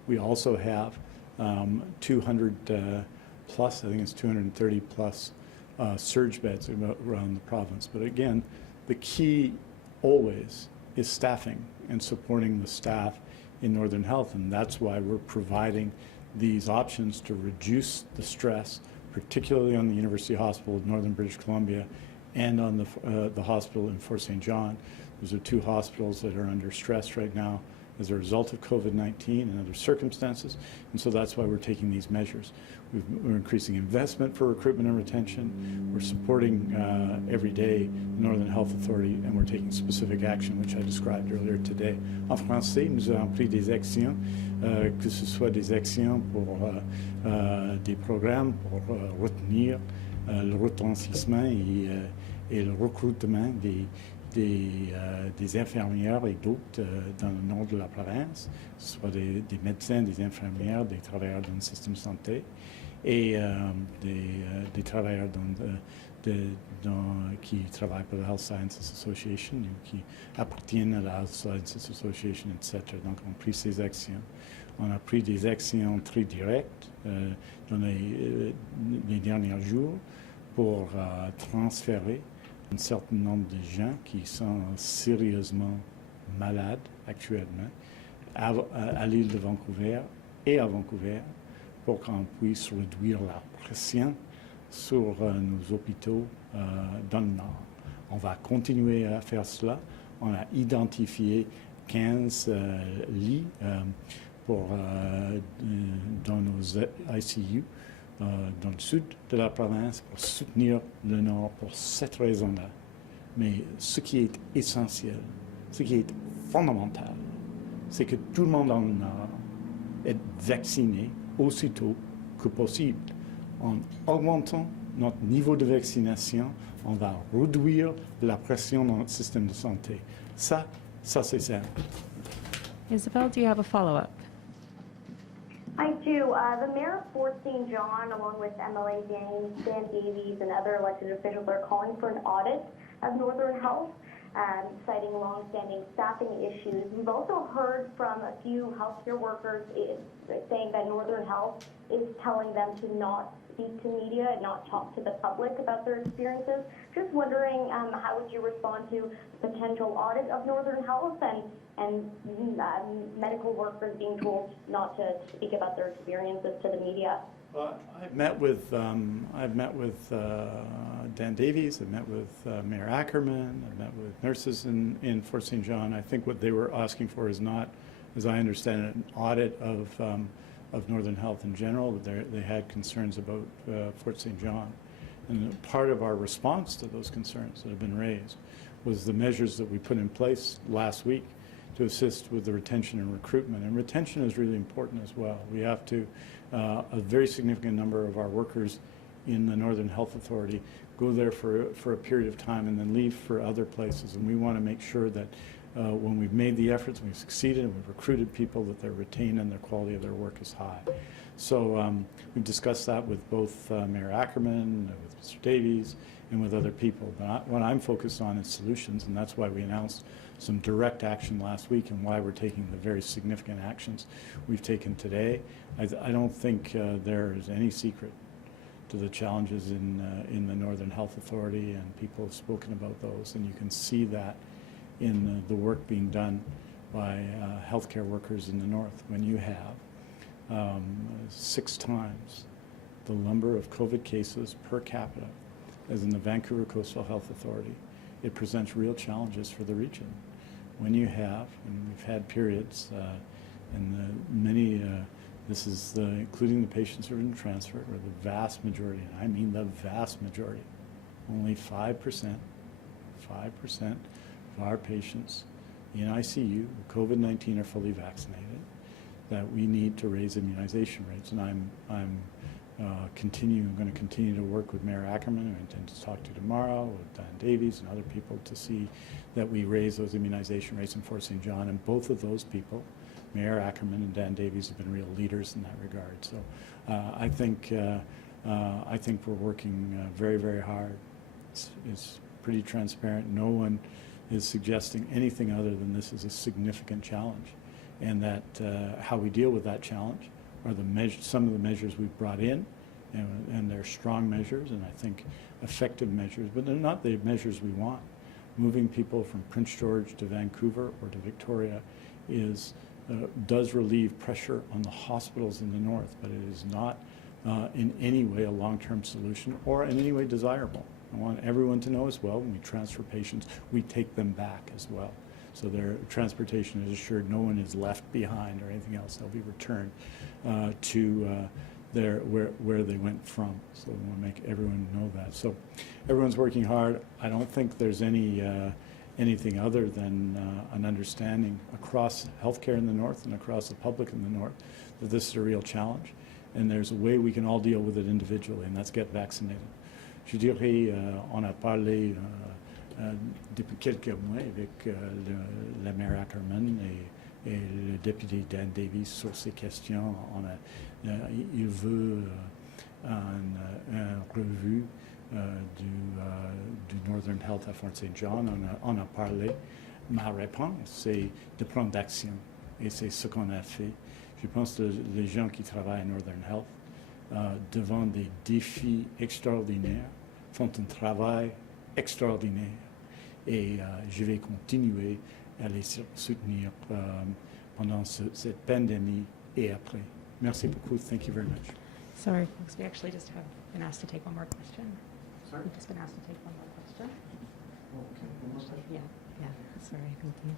We also have 200 plus, I think it's 230 plus surge beds around the province. But again, the key always is staffing and supporting the staff in Northern Health, and that's why we're providing these options to reduce the stress, particularly on the University Hospital of Northern British Columbia and on the hospital in Fort St. John. Those are two hospitals that are under stress right now as a result of COVID-19 and other circumstances, and so that's why we're taking these measures. We're increasing investment for recruitment and retention. We're supporting every day the Northern Health Authority, and we're taking specific action, which I described earlier today. En français, nous avons pris des actions, que ce soit des actions pour des programmes pour retenir le retentissement et le recrutement des infirmières et d'autres dans le nord de la province, que ce soit des médecins, des infirmières, des travailleurs dans le système de santé et des travailleurs qui travaillent pour la Health Sciences Association ou qui appartiennent à la Health Sciences Association, etc. Donc, on a pris ces actions. On a pris des actions très directes dans les derniers jours pour transférer un certain nombre de gens qui sont sérieusement malades actuellement à l'île de Vancouver et à Vancouver pour qu'on puisse réduire la pression sur nos hôpitaux dans le Nord. On va continuer à faire cela. On a identifié 15 lits dans nos ICU dans le sud de la province pour soutenir le Nord pour cette raison-là. Mais ce qui est essentiel, ce qui est fondamental, c'est que tout le monde dans le Nord est vacciné aussitôt que possible. En augmentant notre niveau de vaccination, on va réduire la pression dans notre système de santé. Ça c'est simple. Isabel, do you have a follow-up? I do. The mayor of Fort St. John, along with MLA Dan Davies and other elected officials, are calling for an audit of Northern Health, citing long-standing staffing issues. We've also heard from a few healthcare workers saying that Northern Health is telling them to not speak to media and not talk to the public about their experiences. Just wondering, how would you respond to potential audit of Northern Health and medical workers being told not to speak about their experiences to the media? I've met with Dan Davies. I've met with Mayor Ackerman. I've met with nurses in Fort St. John. I think what they were asking for is not, as I understand it, an audit of Northern Health in general. But they had concerns about Fort St. John, and part of our response to those concerns that have been raised was the measures that we put in place last week to assist with the retention and recruitment. And retention is really important as well. We have to, a very significant number of our workers in the Northern Health Authority go there for a period of time and then leave for other places. And we want to make sure that when we've made the efforts, we've succeeded, and we've recruited people, that they're retained and the quality of their work is high. So we've discussed that with both Mayor Ackerman, with Mr. Davies, and with other people. But what I'm focused on is solutions, and that's why we announced some direct action last week and why we're taking the very significant actions we've taken today. I don't think there is any secret to the challenges in the Northern Health Authority, and people have spoken about those, and you can see that in the work being done by healthcare workers in the North. When you have 6 times the number of COVID cases per capita as in the Vancouver Coastal Health Authority, it presents real challenges for the region. When you have, and we've had periods, and many, this is including the patients who are in transfer, or the vast majority, and I mean the vast majority, only 5% of our patients in ICU with COVID-19 are fully vaccinated, that we need to raise immunization rates. And I'm going to continue to work with Mayor Ackerman, who I intend to talk to tomorrow, with Dan Davies and other people, to see that we raise those immunization rates in Fort St. John. And both of those people, Mayor Ackerman and Dan Davies have been real leaders in that regard. So I think we're working very, very hard. It's pretty transparent. No one is suggesting anything other than this is a significant challenge, and that how we deal with that challenge are some of the measures we've brought in, and they're strong measures, and I think effective measures, but they're not the measures we want. Moving people from Prince George to Vancouver or to Victoria does relieve pressure on the hospitals in the north, but it is not in any way a long-term solution or in any way desirable. I want everyone to know as well, when we transfer patients, we take them back as well. So their transportation is assured, no one is left behind or anything else. They'll be returned to where they went from. So we want to make everyone know that. So everyone's working hard. I don't think there's anything other than an understanding across healthcare in the north and across the public in the north that this is a real challenge. And there's a way we can all deal with it individually, and that's get vaccinated. Je dirais, on a parlé depuis quelques mois avec la maire Ackerman et le député Dan Davies sur ces questions. Il veut une revue du Northern Health à Fort St. John. On a parlé. Ma réponse, c'est de prendre d'action. Et c'est ce qu'on a fait. Je pense que les gens qui travaillent à Northern Health, devant des défis extraordinaires, font un travail extraordinaire. Et je vais continuer à les soutenir pendant cette pandémie et après. Merci beaucoup. Thank you very much. Sorry, folks, we actually just have been asked to take one more question. Sorry? We've just been asked to take one more question. Okay, one more question? Yeah, sorry, thank you.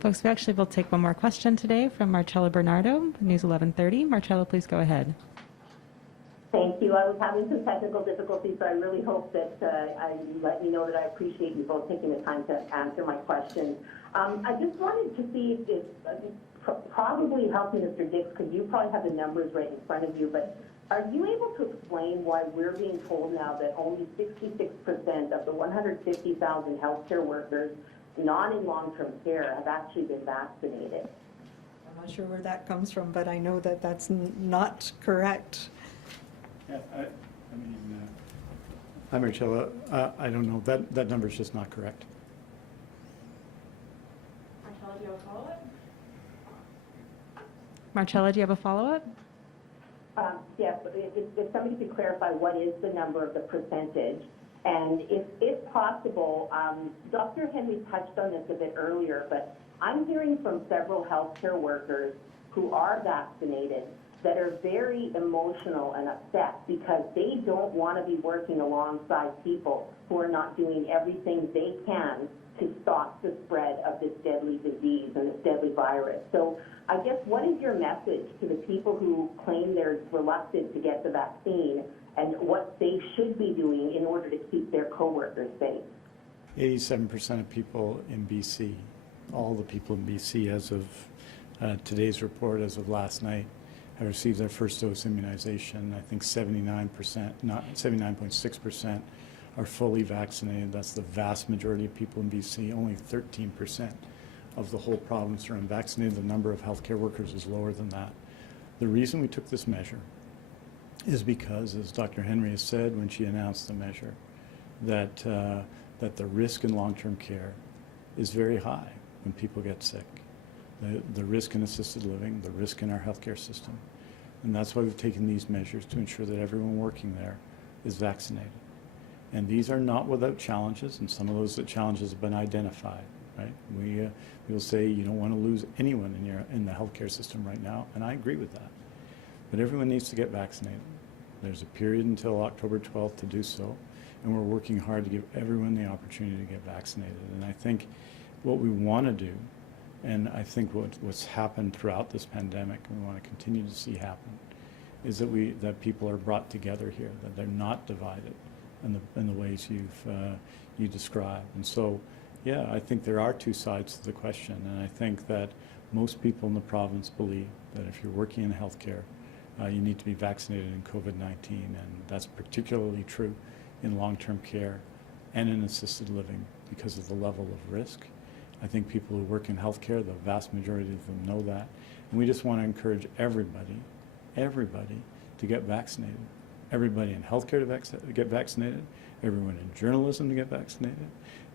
Folks, we actually will take one more question today from Marcella Bernardo, News 1130. Marcella, please go ahead. Thank you. I was having some technical difficulties, so I really hope that you let me know that I appreciate you both taking the time to answer my questions. I just wanted to see if probably help me, Mr. Dix, because you probably have the numbers right in front of you, but are you able to explain why we're being told now that only 66% of the 150,000 healthcare workers not in long-term care have actually been vaccinated? I'm not sure where that comes from, but I know that that's not correct. Yeah, I mean, hi, Marcella. I don't know. That number is just not correct. Marcella, do you have a follow-up? Marcella, do you have a follow-up? Yes, if somebody could clarify what is the number of the percentage, and if possible, Dr. Henry touched on this a bit earlier, but I'm hearing from several healthcare workers who are vaccinated that are very emotional and upset because they don't want to be working alongside people who are not doing everything they can to stop the spread of this deadly disease and this deadly virus. So I guess, what is your message to the people who claim they're reluctant to get the vaccine, and what they should be doing in order to keep their coworkers safe? 87% of people in BC, all the people in BC as of today's report, as of last night, have received their first dose immunization. I think 79.6% are fully vaccinated. That's the vast majority of people in BC. Only 13% of the whole province are unvaccinated. The number of healthcare workers is lower than that. The reason we took this measure is because, as Dr. Henry has said when she announced the measure, that the risk in long-term care is very high when people get sick. The risk in assisted living, the risk in our healthcare system. And that's why we've taken these measures to ensure that everyone working there is vaccinated. And these are not without challenges, and some of those challenges have been identified, right? We will say you don't want to lose anyone in the healthcare system right now, and I agree with that. But everyone needs to get vaccinated. There's a period until October 12th to do so, and we're working hard to give everyone the opportunity to get vaccinated. And I think what we want to do, and I think what's happened throughout this pandemic, and we want to continue to see happen, is that people are brought together here, that they're not divided in the ways you described. And so, yeah, I think there are two sides to the question, and I think that most people in the province believe that if you're working in healthcare, you need to be vaccinated in COVID-19, and that's particularly true in long-term care and in assisted living because of the level of risk I think people who work in healthcare, the vast majority of them know that. And we just want to encourage everybody to get vaccinated. Everybody in healthcare to get vaccinated, everyone in journalism to get vaccinated,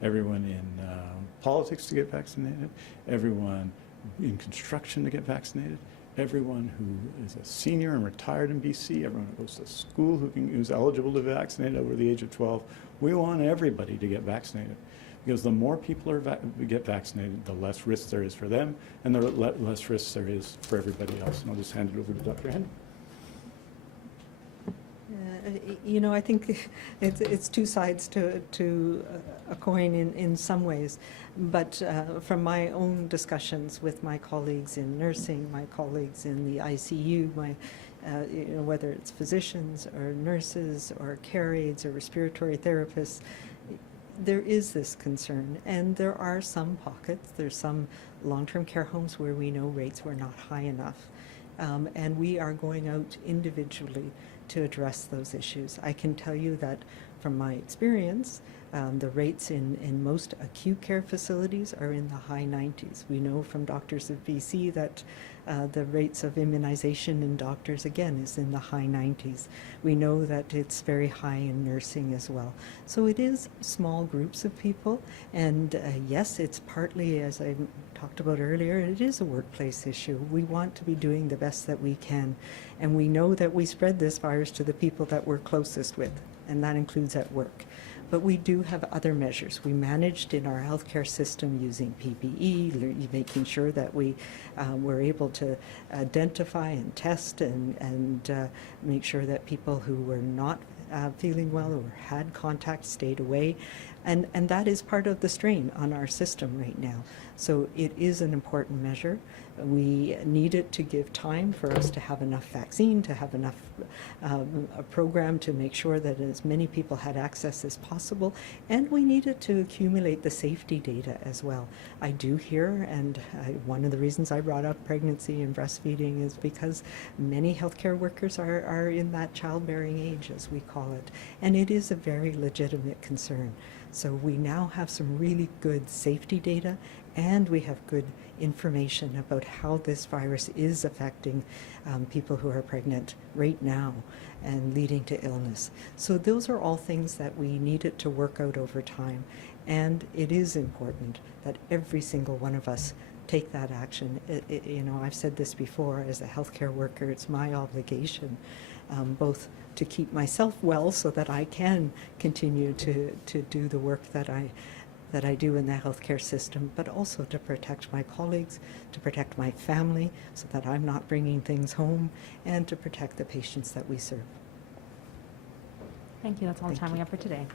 everyone in politics to get vaccinated, everyone in construction to get vaccinated, everyone who is a senior and retired in BC, everyone who goes to school who's eligible to be vaccinated over the age of 12. We want everybody to get vaccinated, because the more people get vaccinated, the less risk there is for them, and the less risk there is for everybody else. And I'll just hand it over to Dr. Henry. You know, I think it's two sides to a coin in some ways, but from my own discussions with my colleagues in nursing, my colleagues in the ICU, you know, whether it's physicians or nurses or care aides or respiratory therapists, there is this concern, and there are some pockets, there's some long-term care homes where we know rates were not high enough, and we are going out individually to address those issues. I can tell you that from my experience, the rates in most acute care facilities are in the high 90s. We know from Doctors of BC that the rates of immunization in doctors, again, is in the high 90s. We know that it's very high in nursing as well. So it is small groups of people, and yes, it's partly, as I talked about earlier, it is a workplace issue. We want to be doing the best that we can, and we know that we spread this virus to the people that we're closest with, and that includes at work. But we do have other measures. We managed in our healthcare system using PPE, making sure that we were able to identify and test and make sure that people who were not feeling well or had contact stayed away. And that is part of the strain on our system right now. So it is an important measure. We need it to give time for us to have enough vaccine, to have enough a program to make sure that as many people had access as possible, and we needed to accumulate the safety data as well. I do hear, and one of the reasons I brought up pregnancy and breastfeeding is because many healthcare workers are in that childbearing age, as we call it, and it is a very legitimate concern. So we now have some really good safety data, and we have good information about how this virus is affecting people who are pregnant right now and leading to illness. So those are all things that we needed to work out over time, and it is important that every single one of us take that action. You know, I've said this before, as a healthcare worker, it's my obligation both to keep myself well so that I can continue to do the work that I do in the healthcare system, but also to protect my colleagues, to protect my family so that I'm not bringing things home, and to protect the patients that we serve. Thank you. That's all the time we have for today.